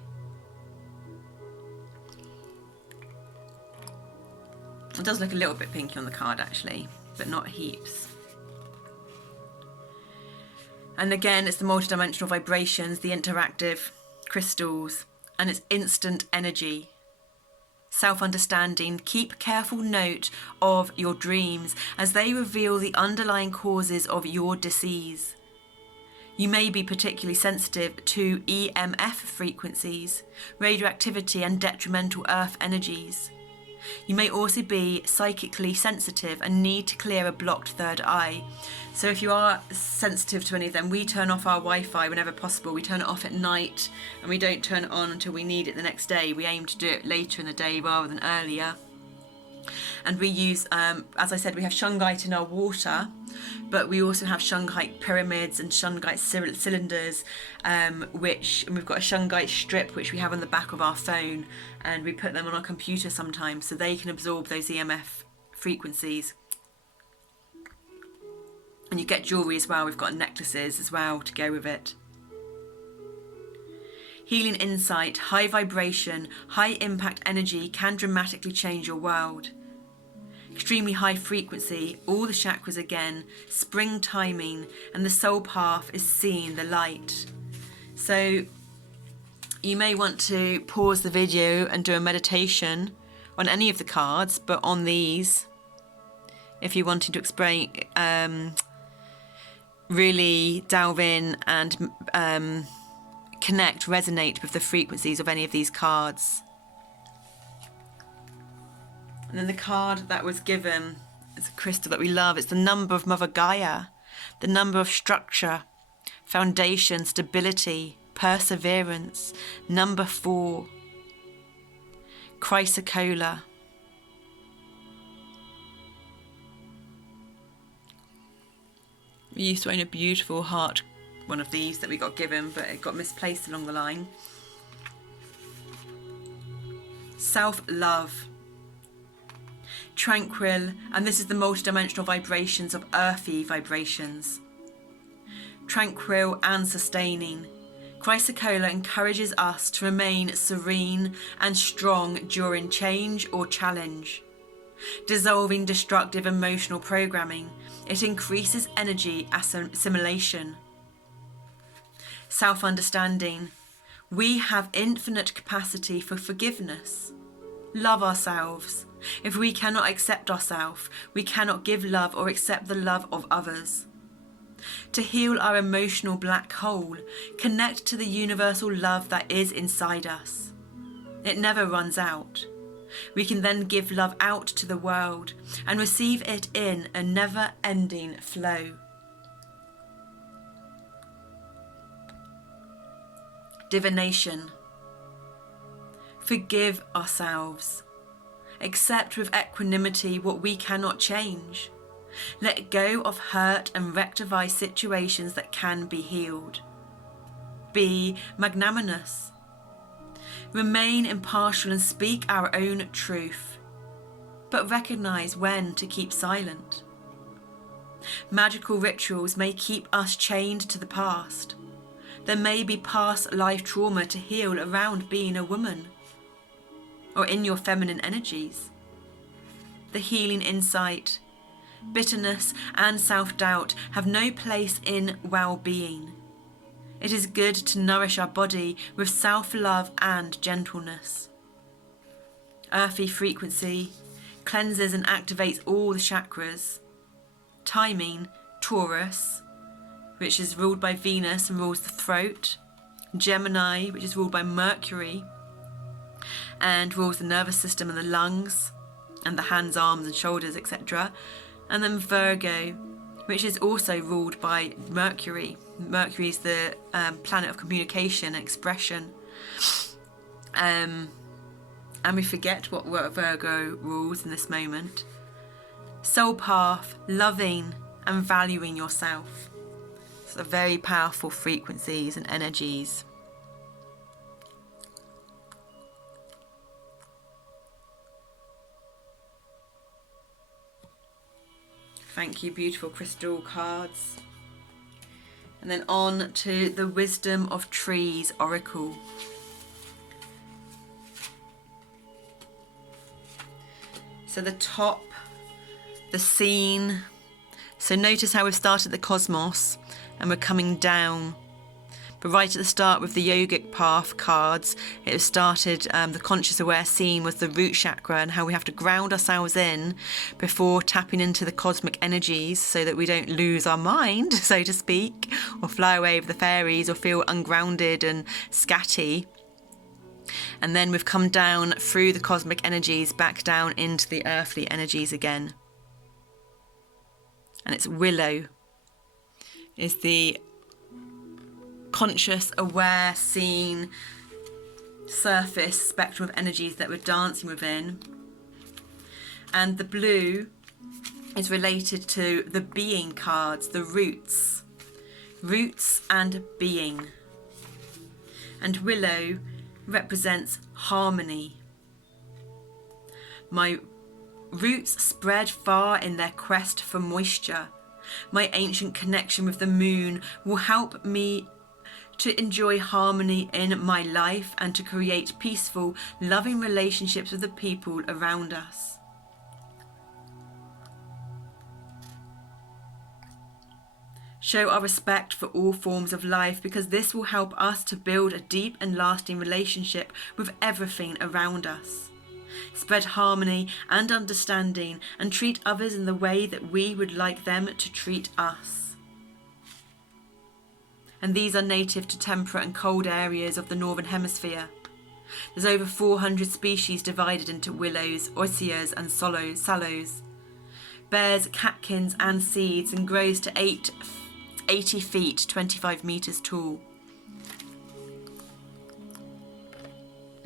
It does look a little bit pinky on the card actually, but not heaps. And again, it's the multidimensional vibrations, the interactive crystals, and it's instant energy. Self-understanding, keep careful note of your dreams as they reveal the underlying causes of your disease. You may be particularly sensitive to EMF frequencies, radioactivity and detrimental earth energies. You may also be psychically sensitive and need to clear a blocked third eye. So if you are sensitive to any of them, we turn off our Wi-Fi whenever possible. We turn it off at night and we don't turn it on until we need it the next day. We aim to do it later in the day rather than earlier. And we use, as I said, we have shungite in our water, but we also have shungite pyramids and shungite cylinders, and we've got a shungite strip which we have on the back of our phone, and we put them on our computer sometimes so they can absorb those EMF frequencies. And you get jewellery as well. We've got necklaces as well to go with it. Healing insight, high vibration, high impact energy can dramatically change your world. Extremely high frequency, all the chakras again, spring timing, and the soul path is seeing the light. So you may want to pause the video and do a meditation on any of the cards, but on these, if you wanted to explain, really delve in and connect, resonate with the frequencies of any of these cards. And then the card that was given is a crystal that we love. It's the number of Mother Gaia, the number of structure, foundation, stability, perseverance. Number 4, Chrysocolla. We used to own a beautiful heart, one of these that we got given, but it got misplaced along the line. Self-love. Tranquil, and this is the multidimensional vibrations of earthy vibrations. Tranquil and sustaining. Chrysocolla encourages us to remain serene and strong during change or challenge. Dissolving destructive emotional programming, it increases energy assimilation. Self-understanding. We have infinite capacity for forgiveness. Love ourselves. If we cannot accept ourselves, we cannot give love or accept the love of others. To heal our emotional black hole, connect to the universal love that is inside us. It never runs out. We can then give love out to the world and receive it in a never-ending flow. Divination. Forgive ourselves. Accept with equanimity what we cannot change. Let go of hurt and rectify situations that can be healed. Be magnanimous. Remain impartial and speak our own truth, but recognize when to keep silent. Magical rituals may keep us chained to the past. There may be past life trauma to heal around being a woman, or in your feminine energies. The healing insight, bitterness and self-doubt have no place in well-being. It is good to nourish our body with self-love and gentleness. Earthy frequency cleanses and activates all the chakras. Timing, Taurus, which is ruled by Venus and rules the throat. Gemini, which is ruled by Mercury and rules the nervous system and the lungs and the hands, arms and shoulders, etc. And then Virgo, which is also ruled by Mercury. Mercury is the planet of communication and expression. And we forget what Virgo rules in this moment. Soul path, loving and valuing yourself. So very powerful frequencies and energies. Thank you, beautiful crystal cards. And then on to the Wisdom of Trees Oracle. So the top, the scene. So notice how we've started the cosmos and we're coming down. But right at the start with the yogic path cards, it started, the conscious aware scene was the root chakra and how we have to ground ourselves in before tapping into the cosmic energies so that we don't lose our mind, so to speak, or fly away with the fairies or feel ungrounded and scatty. And then we've come down through the cosmic energies back down into the earthly energies again. And it's Willow is the conscious, aware, seen, surface spectrum of energies that we're dancing within. And the blue is related to the being cards, the roots and being. And Willow represents harmony. My roots spread far in their quest for moisture. My ancient connection with the moon will help me to enjoy harmony in my life and to create peaceful, loving relationships with the people around us. Show our respect for all forms of life because this will help us to build a deep and lasting relationship with everything around us. Spread harmony and understanding and treat others in the way that we would like them to treat us. and these are native to temperate and cold areas of the northern hemisphere. There's over 400 species divided into willows, osiers and sallows. Bears catkins and seeds and grows to 80 feet, 25 metres tall.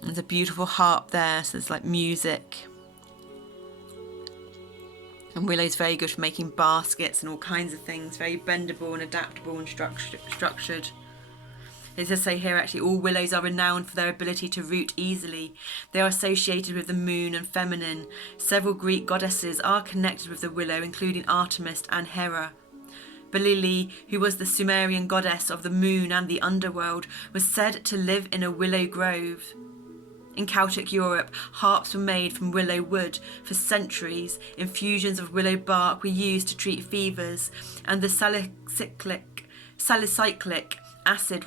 There's a beautiful harp there, so it's like music. And willow's very good for making baskets and all kinds of things, very bendable and adaptable and structured. It does say here actually, all willows are renowned for their ability to root easily. They are associated with the moon and feminine. Several Greek goddesses are connected with the willow, including Artemis and Hera. Balili, who was the Sumerian goddess of the moon and the underworld, was said to live in a willow grove. In Celtic Europe, harps were made from willow wood. For centuries, infusions of willow bark were used to treat fevers, and the salicylic acid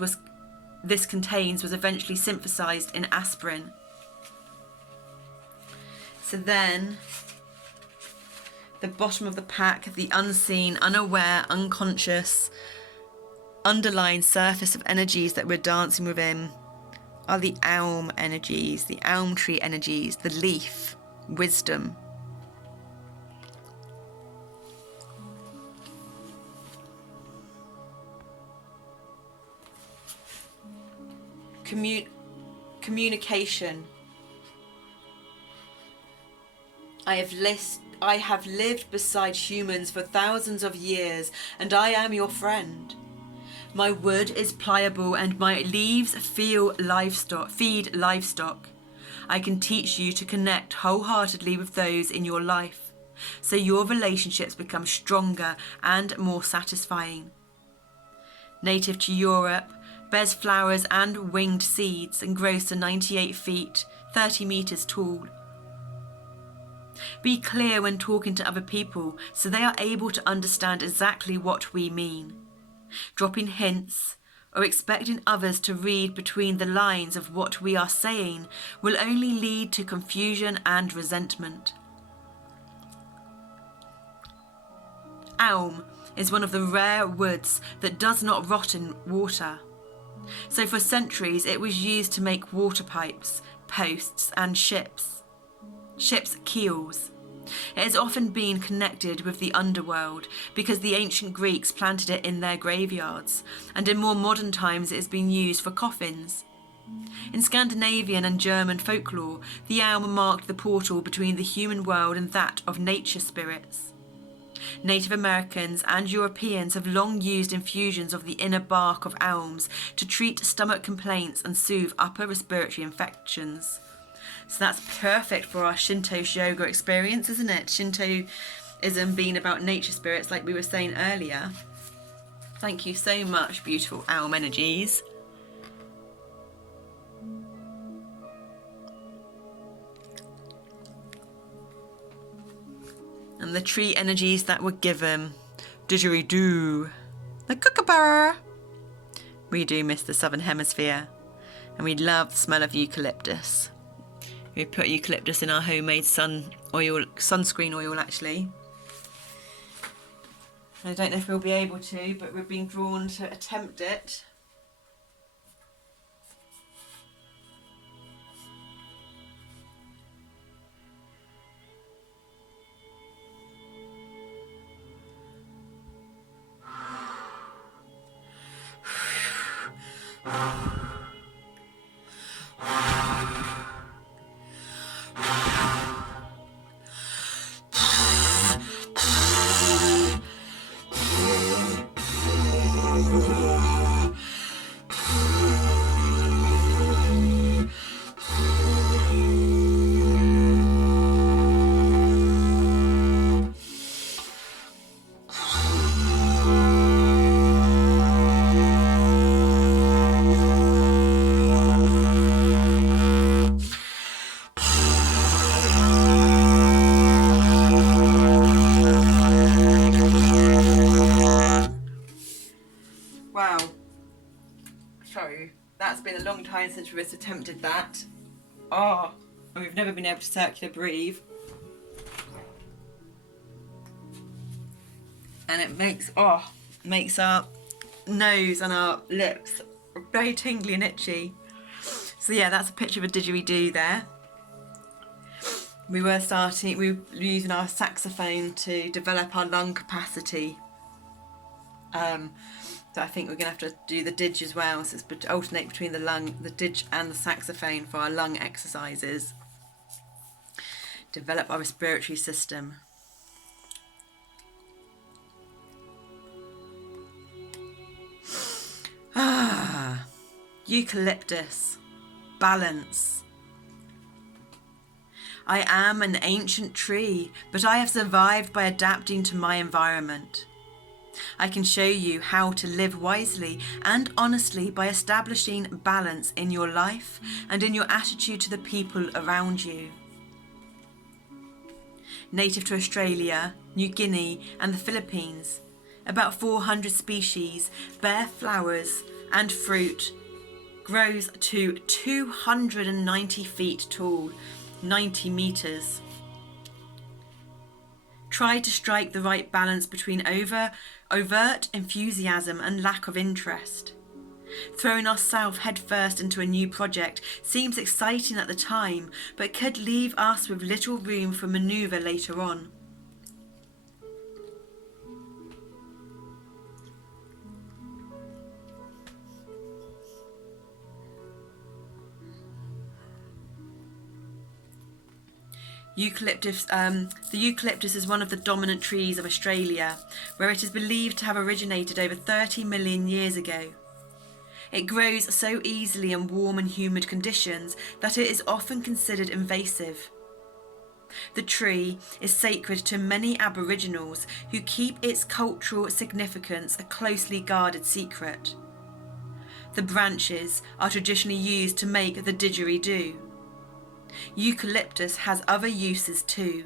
this contains was eventually synthesized in aspirin. So then, the bottom of the pack, the unseen, unaware, unconscious, underlying surface of energies that we're dancing within, are the elm energies, the elm tree energies, the leaf, wisdom. Communication. I have lived beside humans for thousands of years, and I am your friend. My wood is pliable and my leaves feed livestock. I can teach you to connect wholeheartedly with those in your life, so your relationships become stronger and more satisfying. Native to Europe, bears flowers and winged seeds and grows to 98 feet, 30 metres tall. Be clear when talking to other people so they are able to understand exactly what we mean. Dropping hints or expecting others to read between the lines of what we are saying will only lead to confusion and resentment. Elm is one of the rare woods that does not rot in water. So for centuries it was used to make water pipes, posts and ships' keels. It has often been connected with the underworld because the ancient Greeks planted it in their graveyards, and in more modern times it has been used for coffins. In Scandinavian and German folklore, the elm marked the portal between the human world and that of nature spirits. Native Americans and Europeans have long used infusions of the inner bark of elms to treat stomach complaints and soothe upper respiratory infections. So that's perfect for our Shinto yoga experience, isn't it? Shintoism being about nature spirits, like we were saying earlier. Thank you so much, beautiful elm energies. And the tree energies that were given. Didgeridoo. The kookaburra. We do miss the southern hemisphere. And we love the smell of eucalyptus. We put eucalyptus in our homemade sunscreen oil actually. I don't know if we'll be able to, but we've been drawn to attempt it. That's been a long time since we've attempted that. And we've never been able to circular breathe. And it makes our nose and our lips are very tingly and itchy. So yeah, that's a picture of a didgeridoo there. We were using our saxophone to develop our lung capacity. So I think we're going to have to do the didge as well, so it's alternate between the didge and the saxophone for our lung exercises. Develop our respiratory system. Eucalyptus. Balance. I am an ancient tree, but I have survived by adapting to my environment. I can show you how to live wisely and honestly by establishing balance in your life and in your attitude to the people around you. Native to Australia, New Guinea and the Philippines, about 400 species bear flowers and fruit, grows to 290 feet tall, 90 meters. Try to strike the right balance between overt enthusiasm and lack of interest. Throwing ourselves headfirst into a new project seems exciting at the time, but could leave us with little room for manoeuvre later on. Eucalyptus, the eucalyptus is one of the dominant trees of Australia, where it is believed to have originated over 30 million years ago. It grows so easily in warm and humid conditions that it is often considered invasive. The tree is sacred to many Aboriginals who keep its cultural significance a closely guarded secret. The branches are traditionally used to make the didgeridoo. Eucalyptus has other uses too.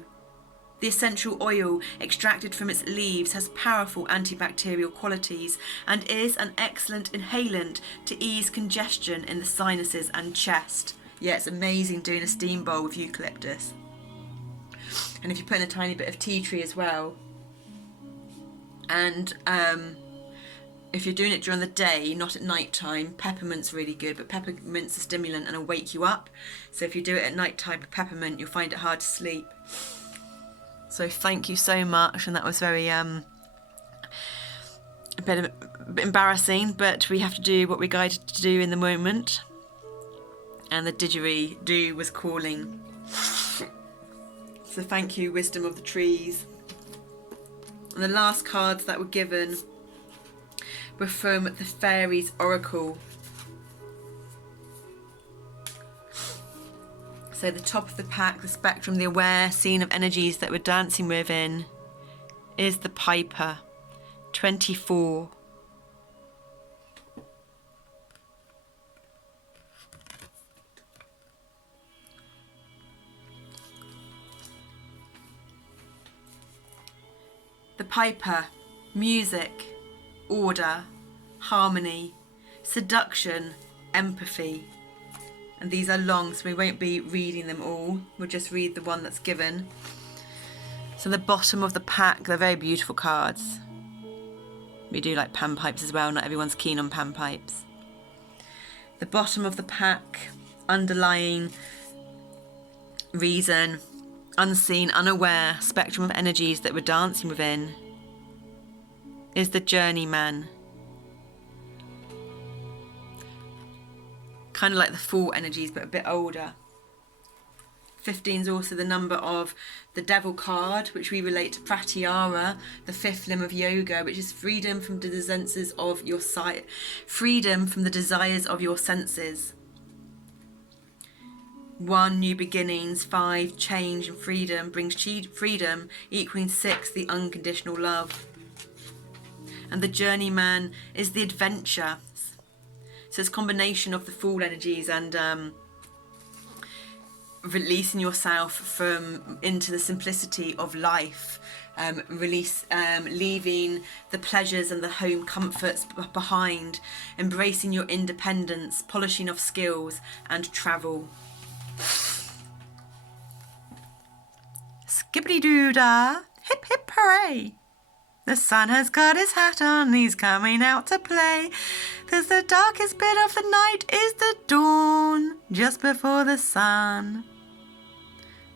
The essential oil extracted from its leaves has powerful antibacterial qualities and is an excellent inhalant to ease congestion in the sinuses and chest. Yeah, it's amazing doing a steam bowl with eucalyptus. And if you put in a tiny bit of tea tree as well, and if you're doing it during the day, not at night time, peppermint's really good, but peppermint's a stimulant and will wake you up. So if you do it at night time with peppermint, you'll find it hard to sleep. So thank you so much, and that was very a bit embarrassing, but we have to do what we're guided to do in the moment. And the didgeridoo was calling. So thank you, wisdom of the trees. And the last cards that were given were from the Fairies Oracle. So the top of the pack, the spectrum, the aware scene of energies that we're dancing within, is the Piper, 24. The Piper, music, order, harmony, seduction, empathy. And these are long, so we won't be reading them all. We'll just read the one that's given. So the bottom of the pack, they're very beautiful cards. We do like panpipes as well, not everyone's keen on panpipes. The bottom of the pack, underlying reason, unseen, unaware, spectrum of energies that we're dancing within, is the journeyman. Kind of like the Fool energies, but a bit older. 15 is also the number of the Devil card, which we relate to Pratyahara, the fifth limb of yoga, which is freedom from the senses of your sight, freedom from the desires of your senses. 1, new beginnings. 5, change and freedom brings freedom, equaling 6, the unconditional love. And the journeyman is the adventure. So it's a combination of the Fool energies and releasing yourself from into the simplicity of life, leaving the pleasures and the home comforts behind, embracing your independence, polishing of skills and travel. Skippity doo dah, hip hip hooray. The sun has got his hat on, he's coming out to play. 'Cause the darkest bit of the night is the dawn, just before the sun.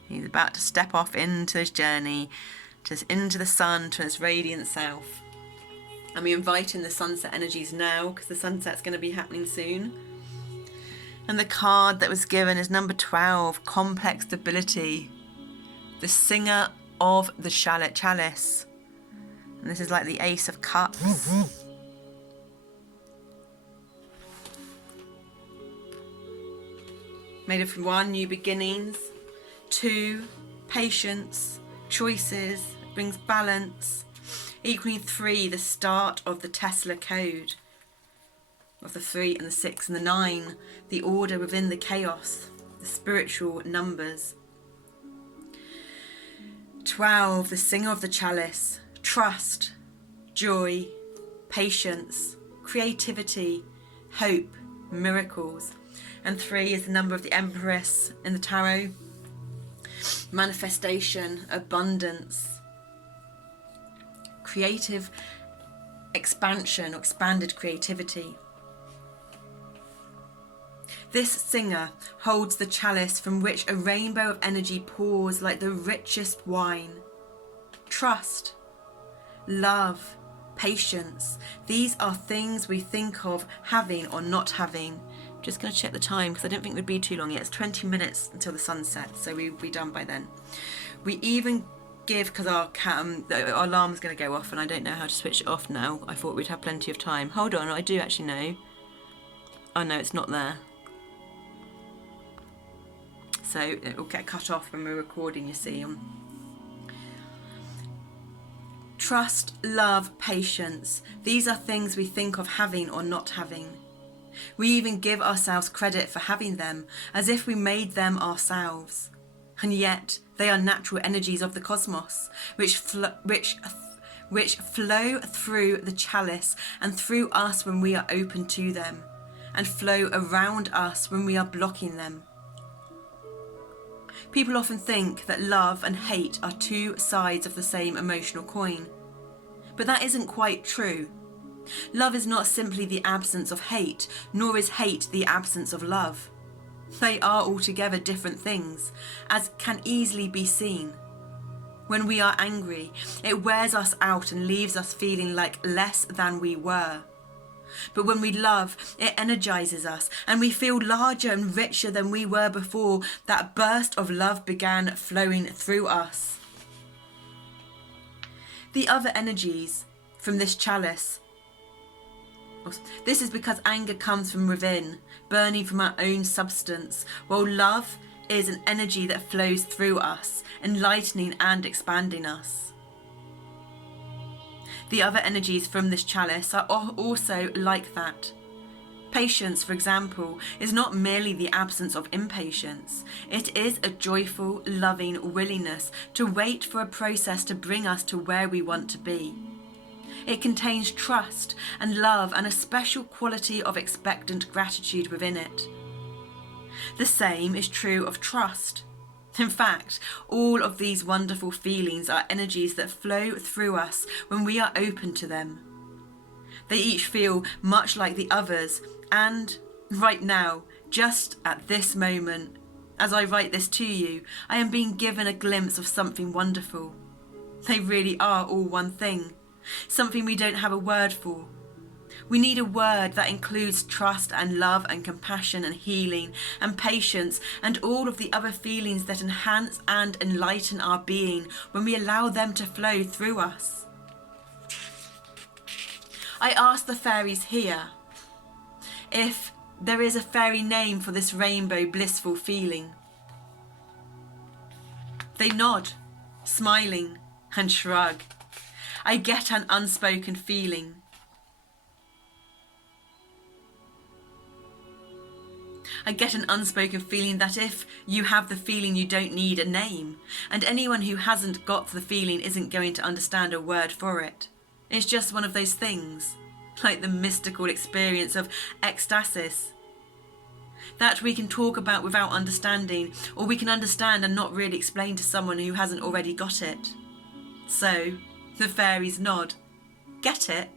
He's about to step off into his journey, just into the sun, to his radiant self. And we invite in the sunset energies now, because the sunset's going to be happening soon. And the card that was given is number 12, Complex Stability. The singer of the chalice. And this is like the Ace of Cups. Made of 1, new beginnings. 2, patience, choices, brings balance. Equally 3, the start of the Tesla code. Of the 3 and the 6 and the 9, the order within the chaos, the spiritual numbers. 12, the singer of the chalice, trust, joy, patience, creativity, hope, miracles. And 3 is the number of the Empress in the tarot, manifestation, abundance, creative expansion or expanded creativity. This singer holds the chalice from which a rainbow of energy pours like the richest wine. Trust, love, patience. These are things we think of having or not having. Just going to check the time because I don't think it would be too long yet. It's 20 minutes until the sun sets, so we'll be done by then. We even give, because our alarm's going to go off and I don't know how to switch it off now. I thought we'd have plenty of time. Hold on, I do actually know. Oh no, it's not there. So it will get cut off when we're recording, you see. Trust, love, patience. These are things we think of having or not having. We even give ourselves credit for having them, as if we made them ourselves. And yet, they are natural energies of the cosmos, which flow through the chalice and through us when we are open to them, and flow around us when we are blocking them. People often think that love and hate are 2 sides of the same emotional coin. But that isn't quite true. Love is not simply the absence of hate, nor is hate the absence of love. They are altogether different things, as can easily be seen. When we are angry, it wears us out and leaves us feeling like less than we were. But when we love, it energizes us and we feel larger and richer than we were before that burst of love began flowing through us. The other energies from this chalice. This is because anger comes from within, burning from our own substance, while love is an energy that flows through us, enlightening and expanding us. The other energies from this chalice are also like that. Patience, for example, is not merely the absence of impatience. It is a joyful, loving willingness to wait for a process to bring us to where we want to be. It contains trust and love and a special quality of expectant gratitude within it. The same is true of trust. In fact, all of these wonderful feelings are energies that flow through us when we are open to them. They each feel much like the others, and right now, just at this moment, as I write this to you, I am being given a glimpse of something wonderful. They really are all one thing, something we don't have a word for. We need a word that includes trust and love and compassion and healing and patience and all of the other feelings that enhance and enlighten our being when we allow them to flow through us. I ask the fairies here if there is a fairy name for this rainbow blissful feeling. They nod, smiling, and shrug. I get an unspoken feeling. I get an unspoken feeling that if you have the feeling, you don't need a name, and anyone who hasn't got the feeling isn't going to understand a word for it. It's just one of those things, like the mystical experience of ecstasis, that we can talk about without understanding, or we can understand and not really explain to someone who hasn't already got it. So, The fairies nod. Get it?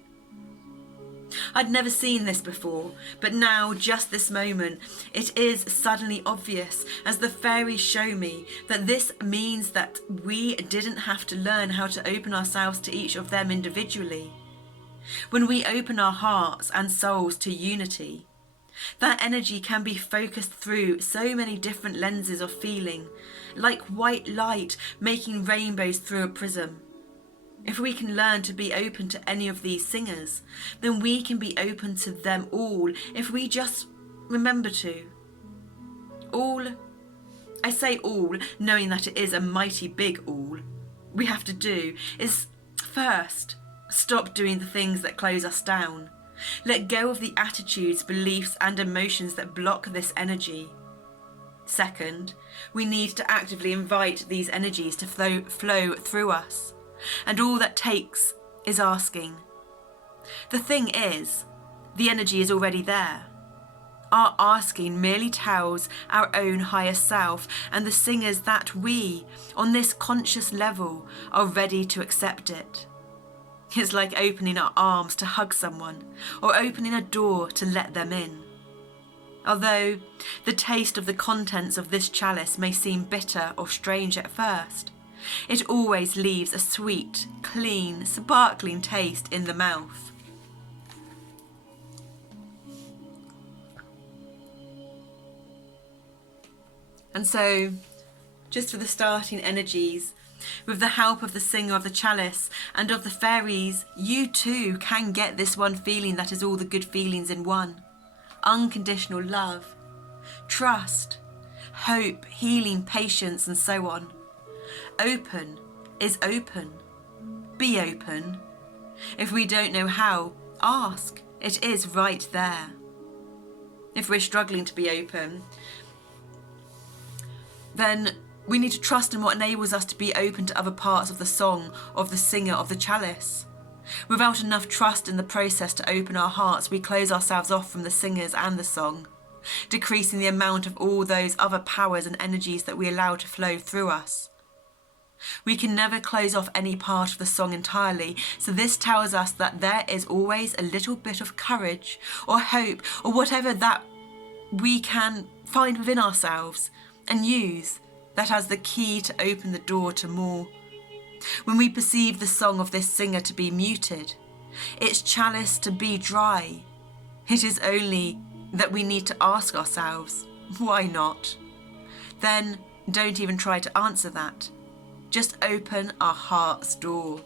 I'd never seen this before, but now, just this moment, it is suddenly obvious as the fairies show me that this means that we didn't have to learn how to open ourselves to each of them individually. When we open our hearts and souls to unity, that energy can be focused through so many different lenses of feeling, like white light making rainbows through a prism. If we can learn to be open to any of these singers, then we can be open to them all if we just remember to. All, I say all, knowing that it is a mighty big all, we have to do is first, stop doing the things that close us down. Let go of the attitudes, beliefs and emotions that block this energy. Second, we need to actively invite these energies to flow through us. And all that takes is asking. The thing is, the energy is already there. Our asking merely tells our own higher self and the singers that we, on this conscious level, are ready to accept it. It's like opening our arms to hug someone, or opening a door to let them in. Although the taste of the contents of this chalice may seem bitter or strange at first, it always leaves a sweet, clean, sparkling taste in the mouth. And so, just for the starting energies, with the help of the singer of the chalice and of the fairies, you too can get this one feeling that is all the good feelings in one. Unconditional love, trust, hope, healing, patience, and so on. Open is open. Be open. If we don't know how, ask. It is right there. If we're struggling to be open, then we need to trust in what enables us to be open to other parts of the song of the singer of the chalice. Without enough trust in the process to open our hearts, we close ourselves off from the singers and the song, decreasing the amount of all those other powers and energies that we allow to flow through us. We can never close off any part of the song entirely, so this tells us that there is always a little bit of courage or hope or whatever that we can find within ourselves and use that as the key to open the door to more. When we perceive the song of this singer to be muted, its chalice to be dry, it is only that we need to ask ourselves, why not? Then don't even try to answer that. Just open our heart's door.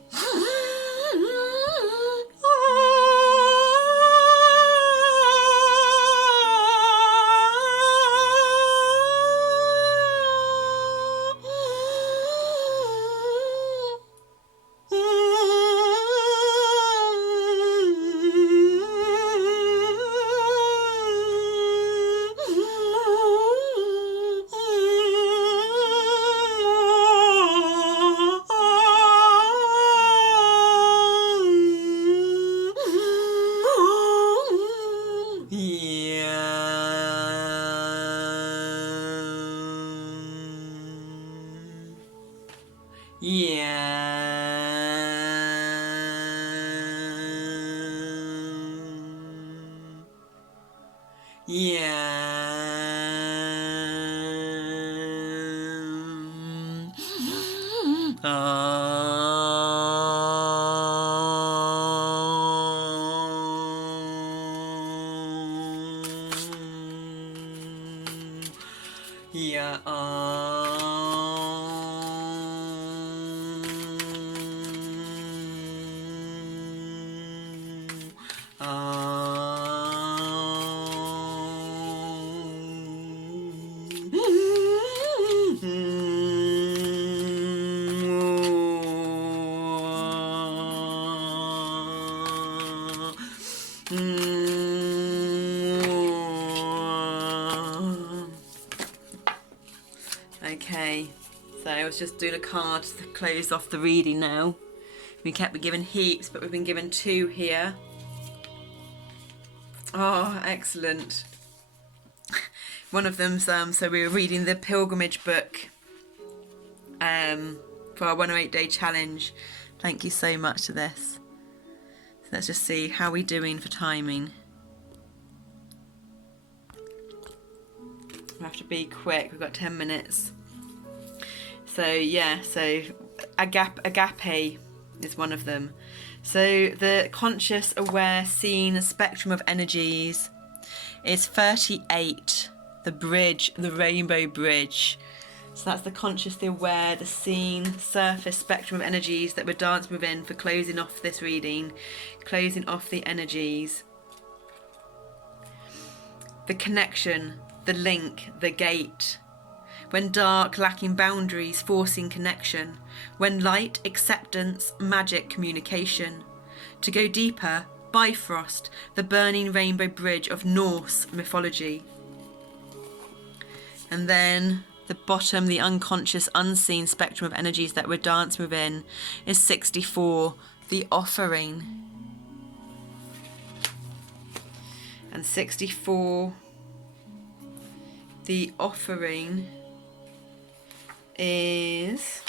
Okay, so I was just doing a card to close off the reading now. We kept given heaps, but we've been given 2 here. Oh, excellent. One of them's, so we were reading the pilgrimage book for our 108 day challenge. Thank you so much to this. So let's just see how we're doing for timing. We have to be quick. We've got 10 minutes. So yeah, so agape is one of them. So the conscious, aware, seen spectrum of energies is 38. The bridge, the rainbow bridge. So that's the conscious, the aware, the seen, surface spectrum of energies that we're dancing within for closing off this reading, closing off the energies. The connection, the link, the gate. When dark, lacking boundaries, forcing connection. When light, acceptance, magic, communication. To go deeper, Bifrost, the burning rainbow bridge of Norse mythology. And then the bottom, the unconscious, unseen spectrum of energies that we're dancing within is 64, the offering. And 64, the offering is,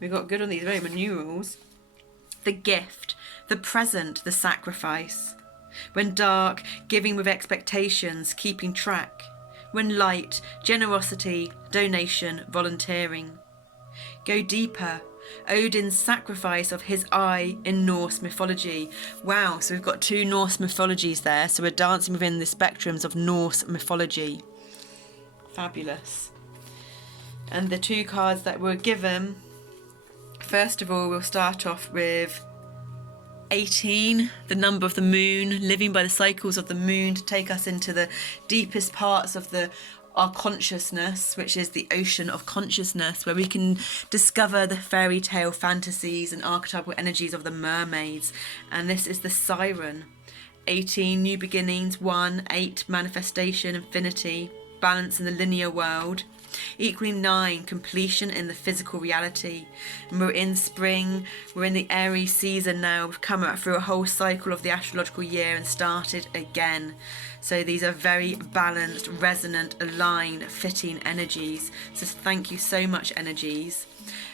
we got good on these Roman numerals, the gift, the present, the sacrifice. When dark, giving with expectations, keeping track. When light, generosity, donation, volunteering. Go deeper, Odin's sacrifice of his eye in Norse mythology. Wow, so we've got 2 Norse mythologies there, so we're dancing within the spectrums of Norse mythology. Fabulous. And the 2 cards that were given, first of all, we'll start off with 18, the number of the moon, living by the cycles of the moon to take us into the deepest parts of our consciousness, which is the ocean of consciousness, where we can discover the fairy tale fantasies and archetypal energies of the mermaids. And this is the siren. 18, new beginnings. 1, 8, manifestation, infinity, balance in the linear world. Equaling 9, completion in the physical reality. And we're in spring, we're in the Aries season now. We've come up through a whole cycle of the astrological year and started again. So these are very balanced, resonant, aligned, fitting energies. So thank you so much, energies.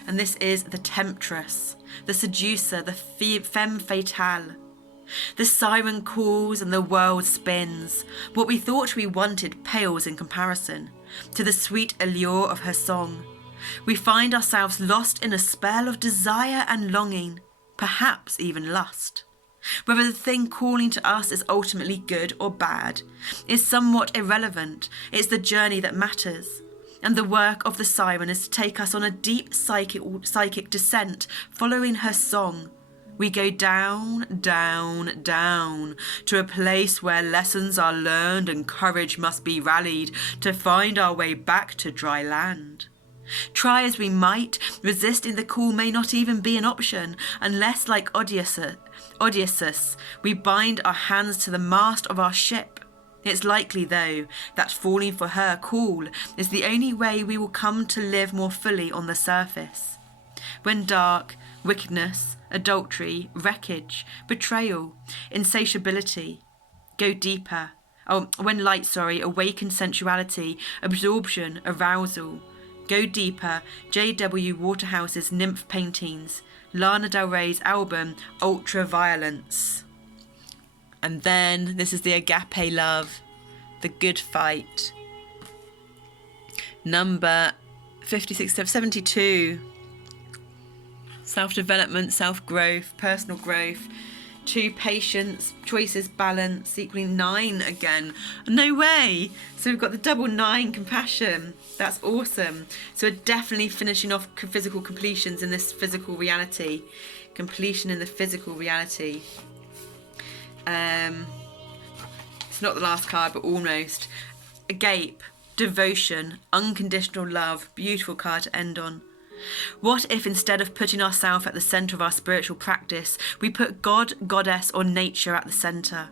And this is the temptress, the seducer, the femme fatale. The siren calls and the world spins. What we thought we wanted pales in comparison to the sweet allure of her song. We find ourselves lost in a spell of desire and longing, perhaps even lust. Whether the thing calling to us is ultimately good or bad is somewhat irrelevant. It's the journey that matters. And the work of the siren is to take us on a deep psychic descent following her song. We go down, down, down to a place where lessons are learned and courage must be rallied to find our way back to dry land. Try as we might, resisting the call may not even be an option unless, like Odysseus, we bind our hands to the mast of our ship. It's likely, though, that falling for her call is the only way we will come to live more fully on the surface. When dark, wickedness, adultery, wreckage, betrayal, insatiability, go deeper. When light, awaken sensuality, absorption, arousal. Go deeper, J.W. Waterhouse's Nymph Paintings, Lana Del Rey's album, Ultraviolence. And then this is the agape love, the good fight. Number 72. Self-development, self-growth, personal growth. 2, patience, choices, balance, equaling 9 again. No way! So we've got the double 9, compassion. That's awesome. So we're definitely finishing off physical completions in this physical reality. Completion in the physical reality. It's not the last card, but almost. Agape, devotion, unconditional love. Beautiful card to end on. What if instead of putting ourselves at the centre of our spiritual practice, we put God, Goddess or nature at the centre?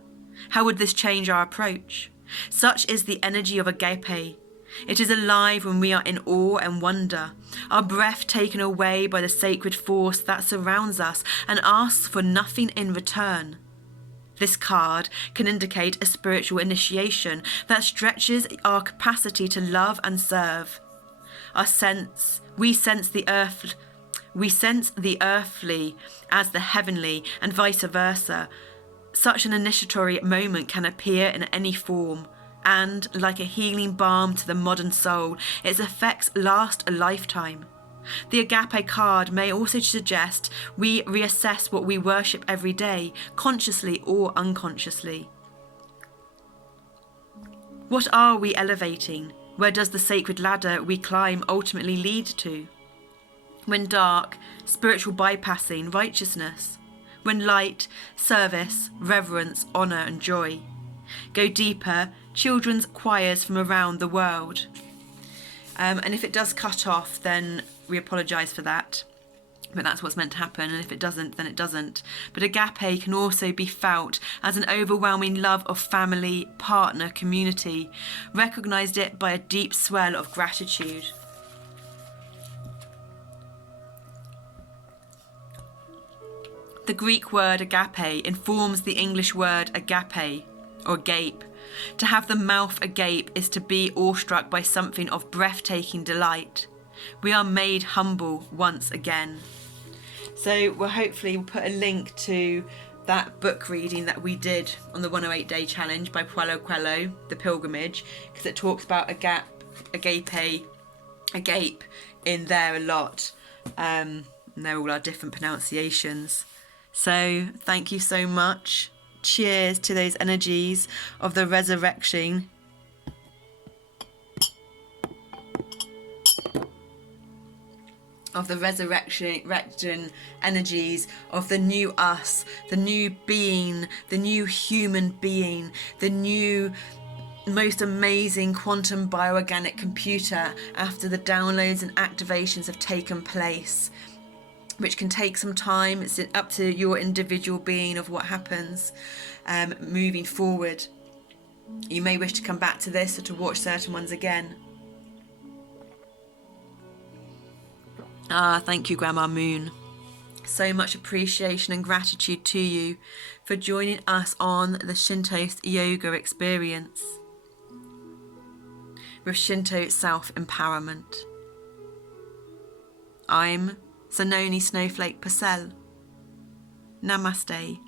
How would this change our approach? Such is the energy of agape. It is alive when we are in awe and wonder, our breath taken away by the sacred force that surrounds us and asks for nothing in return. This card can indicate a spiritual initiation that stretches our capacity to love and serve. We sense the We sense the earthly as the heavenly and vice versa. Such an initiatory moment can appear in any form, and, like a healing balm to the modern soul, its effects last a lifetime. The Agape card may also suggest we reassess what we worship every day, consciously or unconsciously. What are we elevating? Where does the sacred ladder we climb ultimately lead to? When dark, spiritual bypassing, righteousness. When light, service, reverence, honour and joy. Go deeper, children's choirs from around the world. And if it does cut off, then we apologise for that. But that's what's meant to happen, and if it doesn't, then it doesn't. But agape can also be felt as an overwhelming love of family, partner, community. Recognised it by a deep swell of gratitude. The Greek word agape informs the English word agape, or gape. To have the mouth agape is to be awestruck by something of breathtaking delight. We are made humble once again. So we'll hopefully put a link to that book reading that we did on the 108 Day Challenge by Paulo Coelho, The Pilgrimage, because it talks about agape in there a lot. And they're all our different pronunciations. So thank you so much. Cheers to those energies of the resurrection. Of the resurrection energies of the new us, the new being, the new human being, the new most amazing quantum bioorganic computer after the downloads and activations have taken place, which can take some time. It's up to your individual being of what happens moving forward. You may wish to come back to this or to watch certain ones again. Thank you, Grandma Moon. So much appreciation and gratitude to you for joining us on the ShintoSE yoga experience with Shinto self-empowerment. I'm Zanoni Snowflake Purcell. Namaste.